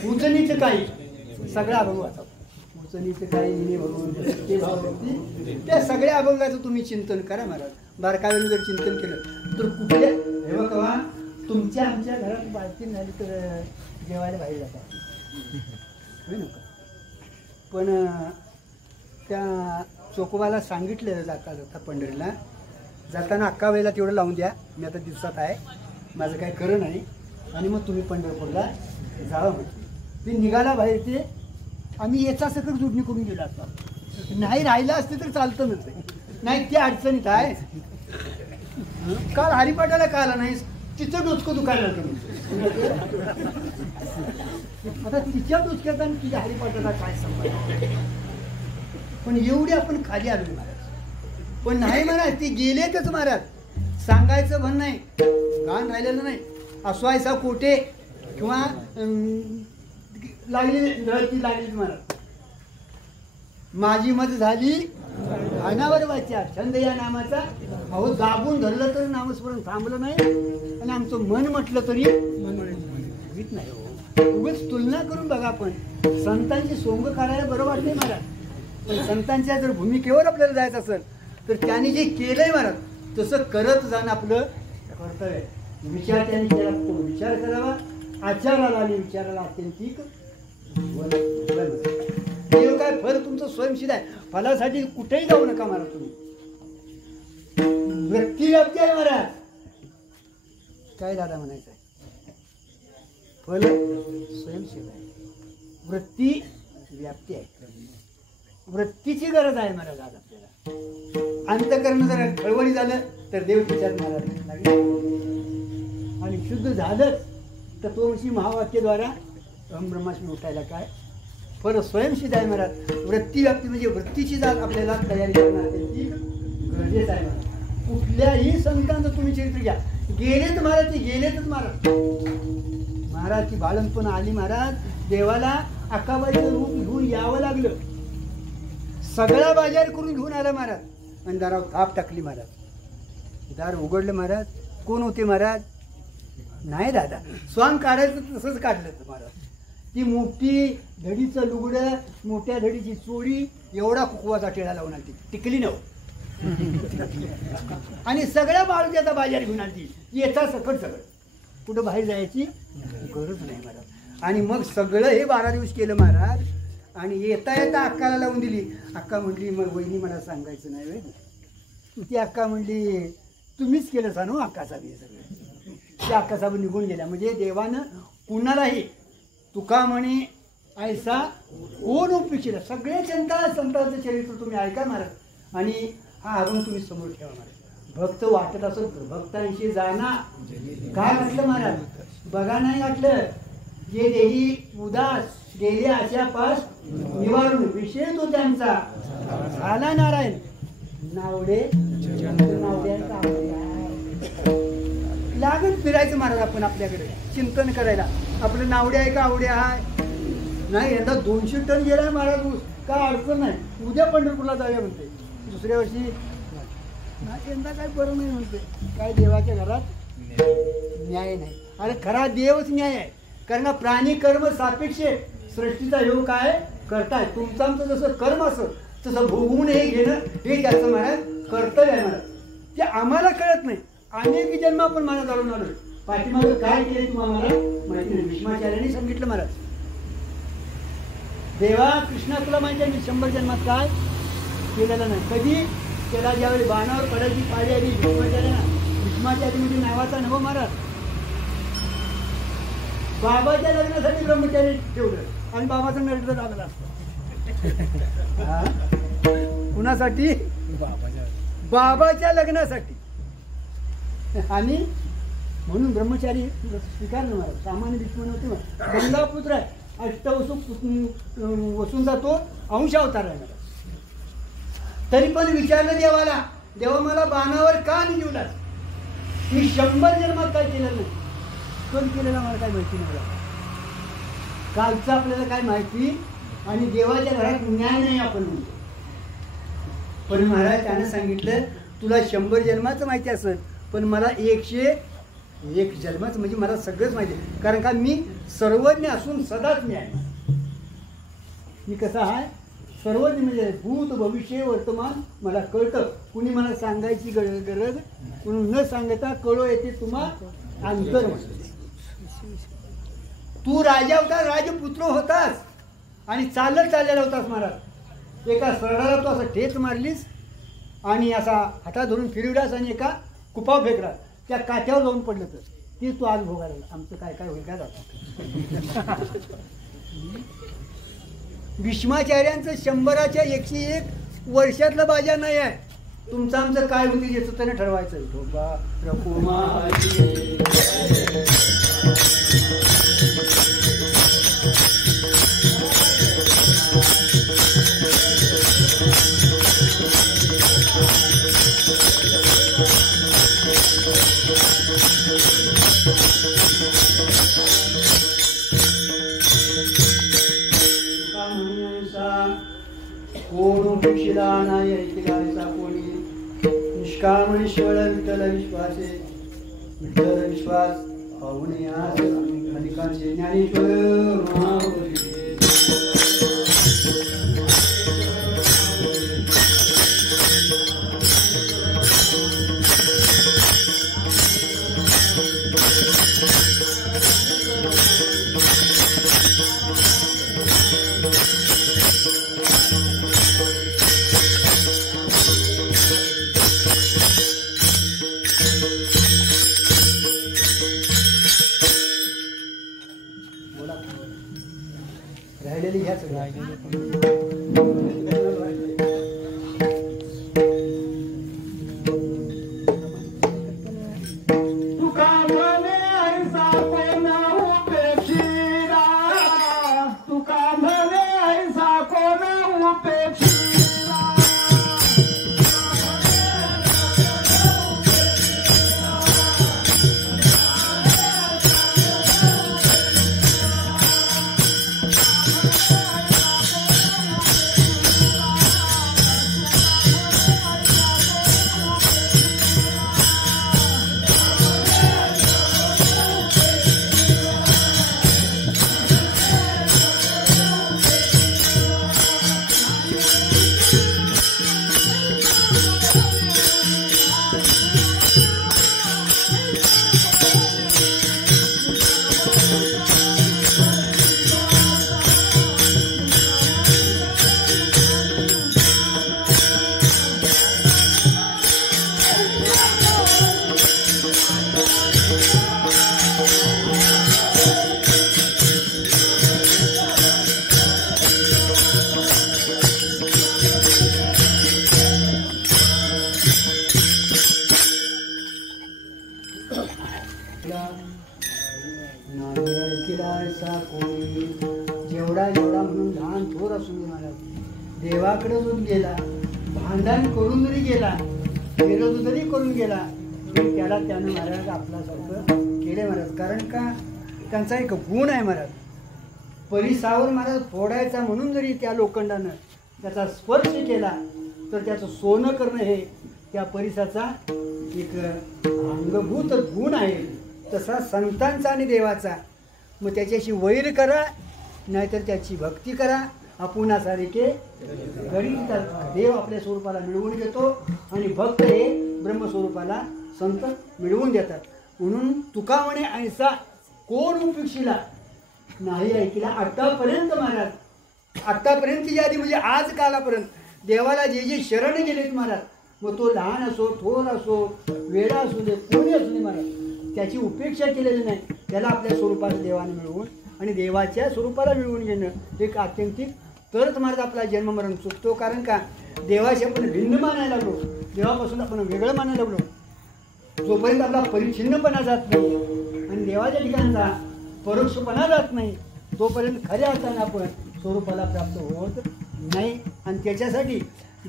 उचनीचं काही सगळं अभंग वाचा. उचनीचं काही निने भरून ते भावती, त्या सगळ्या अभंगाचं तुम्ही चिंतन करा महाराज. बारकाव्याने जर चिंतन केलं तर कुठल्या हे बघा, तुमच्या आमच्या घरात बाळती झाली तर जेवायला बाहेर जातात होय नका. पण त्या चोकोबाला सांगितलं जाता जाता पंढरीला जाताना अक्का वेळेला तेवढं लावून द्या, मी आता दिवसात आहे, माझं काही खरं नाही. आणि मग तुम्ही पंढरपूरला जावं म्हटलं. ते निघाला बाहेर. ते आम्ही याचा सकट जोडणी करून गेलो असता, नाही राहिलं असते तर चालतं नसतं. नाही ते अडचणीत आहे. काल हरिपाठाला का आला नाही, तिचं डोचकं दुखायला लागतं. आता तिच्या डोचक्यात आणि तिच्या हरिपाठाला काय संबंध. पण एवढी आपण खाली आलो महाराज. पण नाही महाराज, ती गेलेतच महाराज. सांगायचं म्हण नाही, गाण राहिलेलं नाही. असवायचा कोटे किंवा लागली लागली महाराज. माझी मत झाली अनावर वाच्या छंद या नामाचा. अहो दाबून धरलं तरी नामस्मरण थांबलं नाही, आणि आमचं मन म्हटलं तरी भीत नाही. उगाच तुलना करून बघा. पण संतांची सोंग काढायला बरं वाटते महाराज. पण संतांच्या जर भूमिकेवर आपल्याला जायचं असेल तर त्यांनी जे केलंय महाराज तसं करत जाणं आपलं कर्तव्य आहे. विचार त्यांनी केला तो विचार करावा, आचाराला आणि विचाराला अत्यंतिक देव काय फल तुमचं स्वयंसिद्ध आहे. फलासाठी कुठेही जाऊ नका महाराज. तुम्ही व्यक्ती व्याप्ती आहे महाराज. काय दादा म्हणायचं आहे, फल स्वयंसिद्ध आहे, वृत्ती व्याप्ती आहे. वृत्तीची गरज आहे महाराज आज आपल्याला. अंतकरण जर खळवळी झालं तर देव विचार महाराज लागले, आणि शुद्ध झालंच तत्वमसी महावाक्यद्वारा अहम ब्रह्मास्मी उठायला काय फल स्वयंसिद्ध आहे महाराज. वृत्ती व्याप्ती म्हणजे वृत्तीची जात आपल्याला तयारी करणं गरजेचं आहे महाराज. कुठल्याही संतांचं तुम्ही चरित्र घ्या, गेलेत महाराज, ते गेलेतच महाराज. महाराज की बाळणपण आली महाराज. देवाला अक्काबाईचं रूप घेऊन यावं लागलं. सगळा बाजार करून घेऊन आला महाराज. आणि दारावर थाप टाकली महाराज. दार उघडलं महाराज. कोण होते महाराज? नाही दादा, स्वांग काढायचं तसंच काढलं महाराज. ती मोठी धडीचं लुगडं, मोठ्या धडीची चोळी, एवढा कुकवाचा टेळा लावून आली, टिकली नव. आणि सगळ्या बाळूच्याचा बाजार घेऊन आली. येता सकट सगळं, कुठं बाहेर जायची गरज नाही महाराज. आणि मग सगळं हे 12 दिवस केलं महाराज. आणि येता येता अक्काला लावून दिली. अक्का म्हटली, मग वहिनी मला सांगायचं नाही वेळ. ती अक्का म्हटली, तुम्हीच केलं सांगू अक्काचा बी सगळं. त्या अक्कासाहेब निघून गेल्या. म्हणजे देवानं कुणालाही तुका म्हणे ऐसा कोण उपेक्षिला. सगळे संतांचं चरित्र तुम्ही ऐका महाराज. आणि हा अभंग तुम्ही समोर ठेवा महाराज. भक्त वाटत असेल तर भक्तांशी जाना. काय वाटलं महाराज? बघा नाही वाटलं. जे देही उदास गेले आशापास निवारून विषय तो त्यांचा झाला नारायण नावडे. नावड्यांचा लागत फिरायचं महाराज आपण आपल्याकडे चिंतन करायला. आपलं नावडे आहे का आवडे आहे नाही, यंदा 200 टन गेला महाराज ऊस, काय अडचण नाही. उद्या पंढरपूरला जाऊया म्हणते, दुसऱ्या वर्षी नाही, यंदा काय बरं नाही म्हणते. काय देवाच्या घरात न्याय नाही. अरे खरा देवच न्याय आहे. कारण प्राणी कर्म सापेक्ष सृष्टीचा योग काय करताय. तुमचं आमचं जसं कर्म असं तसं भोगून हे घेणं हे त्याचं महाराज कर्तव्य आहे महाराज. ते आम्हाला कळत नाही. अनेक जन्म आपण महाराज जाऊन आलो. पाठीमागं काय केले तुम्हाला माहिती नाही. भीष्माचार्यांनी सांगितलं महाराज, देवा कृष्णा तुला माहिती आहे मी 100 जन्मात काय केलेलं नाही. कधी त्याला ज्यावेळी बाणावर पडायची पाळी आली भीष्माचार्य म्हणजे नावाचा नव महाराज बाबाच्या लग्नासाठी ब्रह्मचारी ठेवलं आणि बाबाचा नरड लागला असतो. कुणासाठी? बाबाच्या लग्नासाठी. आणि म्हणून ब्रह्मचारी स्वीकारलं महाराज. सामान्य भीष्म नव्हते, गंगापुत्र आहे. अष्टवसुक वसूंचा तो अंश अवतार आहे. तरी पण विचारलं देवाला, देवा मला बाणावर का निघवला? मी 100 जन्मात काय केलं नाही. कोण केलेला मला काय माहिती नाही. कालचं आपल्याला काय माहिती. आणि देवाच्या घरात न्याय नाही आपण म्हणतो. पण महाराज त्यानं सांगितलं तुला 100 जन्माचं माहिती असेल, पण मला 101 जन्माचं म्हणजे मला सगळंच माहिती आहे. कारण का मी सर्वज्ञ असून सदाच मी आहे. मी कसा आहे सर्वज्ञ म्हणजे भूत भविष्य वर्तमान मला कळतं. कुणी मला सांगायची गरज कुणी न सांगता कळो येते तुम्हा अंतर. तू राजा होता, राजपुत्र होतास आणि चालत चाललेला होतास महाराज. एका सरळाला तू असं ठेच मारलीस आणि असा हातात धरून फिरवलास आणि एका कुपाव फेकला. त्या काठ्यावर जाऊन पडलं तर ती तू आज भोगायला. आमचं काय काय होईल काय जातं. भीष्माचार्यांचं 100च्या 101 वर्षातलं बाजार नाही आहे. तुमचं आमचं काय होती याचं त्याने ठरवायचं. नाही ऐकला कोणी निष्कामणेश्वर विठ्ठल विश्वासे. विठ्ठल विश्वास पाहुणे अनेकांचे ज्ञानेश्वर. राहिलेली घ्या जेवढा जेवढा म्हणून लहान थोर असून महाराज देवाकडे जरी गेला, भांडण करून जरी गेला, विरोध जरी करून गेला, तरी त्याला त्यानं महाराज आपल्यासारखं केले महाराज. कारण का त्यांचा एक गुण आहे महाराज, परिसावर महाराज फोडायचा म्हणून जरी त्या लोखंडानं त्याचा स्पर्श केला तर त्याचं सोनं करणं हे त्या परिसाचा एक अंगभूत गुण आहे. तसा संतांचा आणि देवाचा. मग त्याच्याशी वैर करा नाहीतर त्याची भक्ती करा. आपुणासारखे घरी देव आपल्या स्वरूपाला मिळवून घेतो आणि भक्त हे ब्रह्मस्वरूपाला संत मिळवून देतात. म्हणून तुका म्हणे ऐसा कोण उपेक्षिला नाही ऐकला. आतापर्यंत महाराज, आतापर्यंतची यादी म्हणजे आज कालापर्यंत देवाला जे जे शरण गेलेत महाराज, मग तो लहान असो, थोर असो, वेडा असू दे, कोणी असू दे महाराज, त्याची उपेक्षा केलेली नाही. त्याला आपल्या स्वरूपाला देवाने मिळवून आणि देवाच्या स्वरूपाला मिळवून घेणं एक आत्यंतिक, तरच महाराज आपला जन्ममरण चुकतो. कारण का देवाशी आपण भिन्न मानायला लागलो, देवापासून आपण वेगळं मानायला लागलो, जोपर्यंत आपला परिच्छिन्नपणा जात नाही आणि देवाच्या ठिकाणचा परोक्षपणा जात नाही तोपर्यंत खऱ्या अर्थाने आपण स्वरूपाला प्राप्त होत नाही. आणि त्याच्यासाठी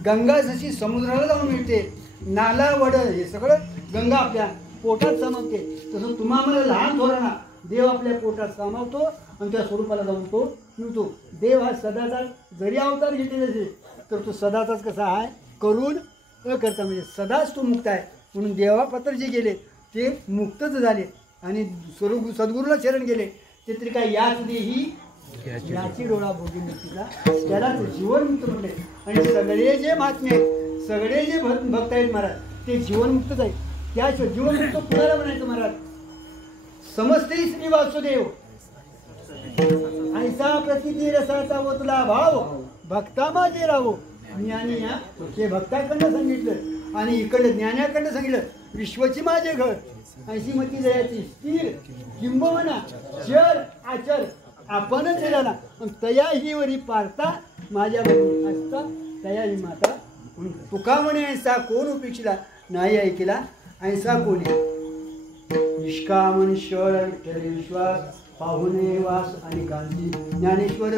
गंगा जशी समुद्राला जाऊन मिळते, नाला वड हे सगळं गंगा आपल्या पोटात सामावते, तसं तुम्हाला लहान थोरांना देव आपल्या पोटात सामावतो आणि त्या स्वरूपाला जाऊन तो मिळतो. देव हा सदाचा जरी अवतार घेतलेला असेल तर तो सदाचाच कसा आहे, करून करता, म्हणजे सदाच तो मुक्त आहे. म्हणून देवापत्र जे गेले ते मुक्तच झाले आणि सद्गुरूला शरण गेले ते तरी काय याच देही याची डोळा भोगी मुक्तीला, त्यालाच जीवनमुक्त म्हटले. आणि सगळे जे महात्मे आहेत, सगळे जे भक्त आहेत महाराज, ते जीवनमुक्तच आहेत. त्या जीवनमुक्त कुणाला म्हणायचं महाराज, समजते श्री वासुदेव ऐसा प्रतिती रसाचा ओतला भाव भक्ता माझे राहो. ज्ञानी या ते भक्ताकडनं सांगितलं आणि इकडं ज्ञानाकडनं सांगितलं, विश्वची माझे घर ऐशी मती जयाची स्थिर किंबवना चर आचर आपणच झाला तया ही वरी पारता माझ्या बहिणी असता तया ही माता. तुका म्हणे ऐसा कोण उपेक्षिला नाही ऐकला, ऐसा कोणी निष्काम निश्चळ विश्वास पाहुणे वास आणि कांती. ज्ञानेश्वर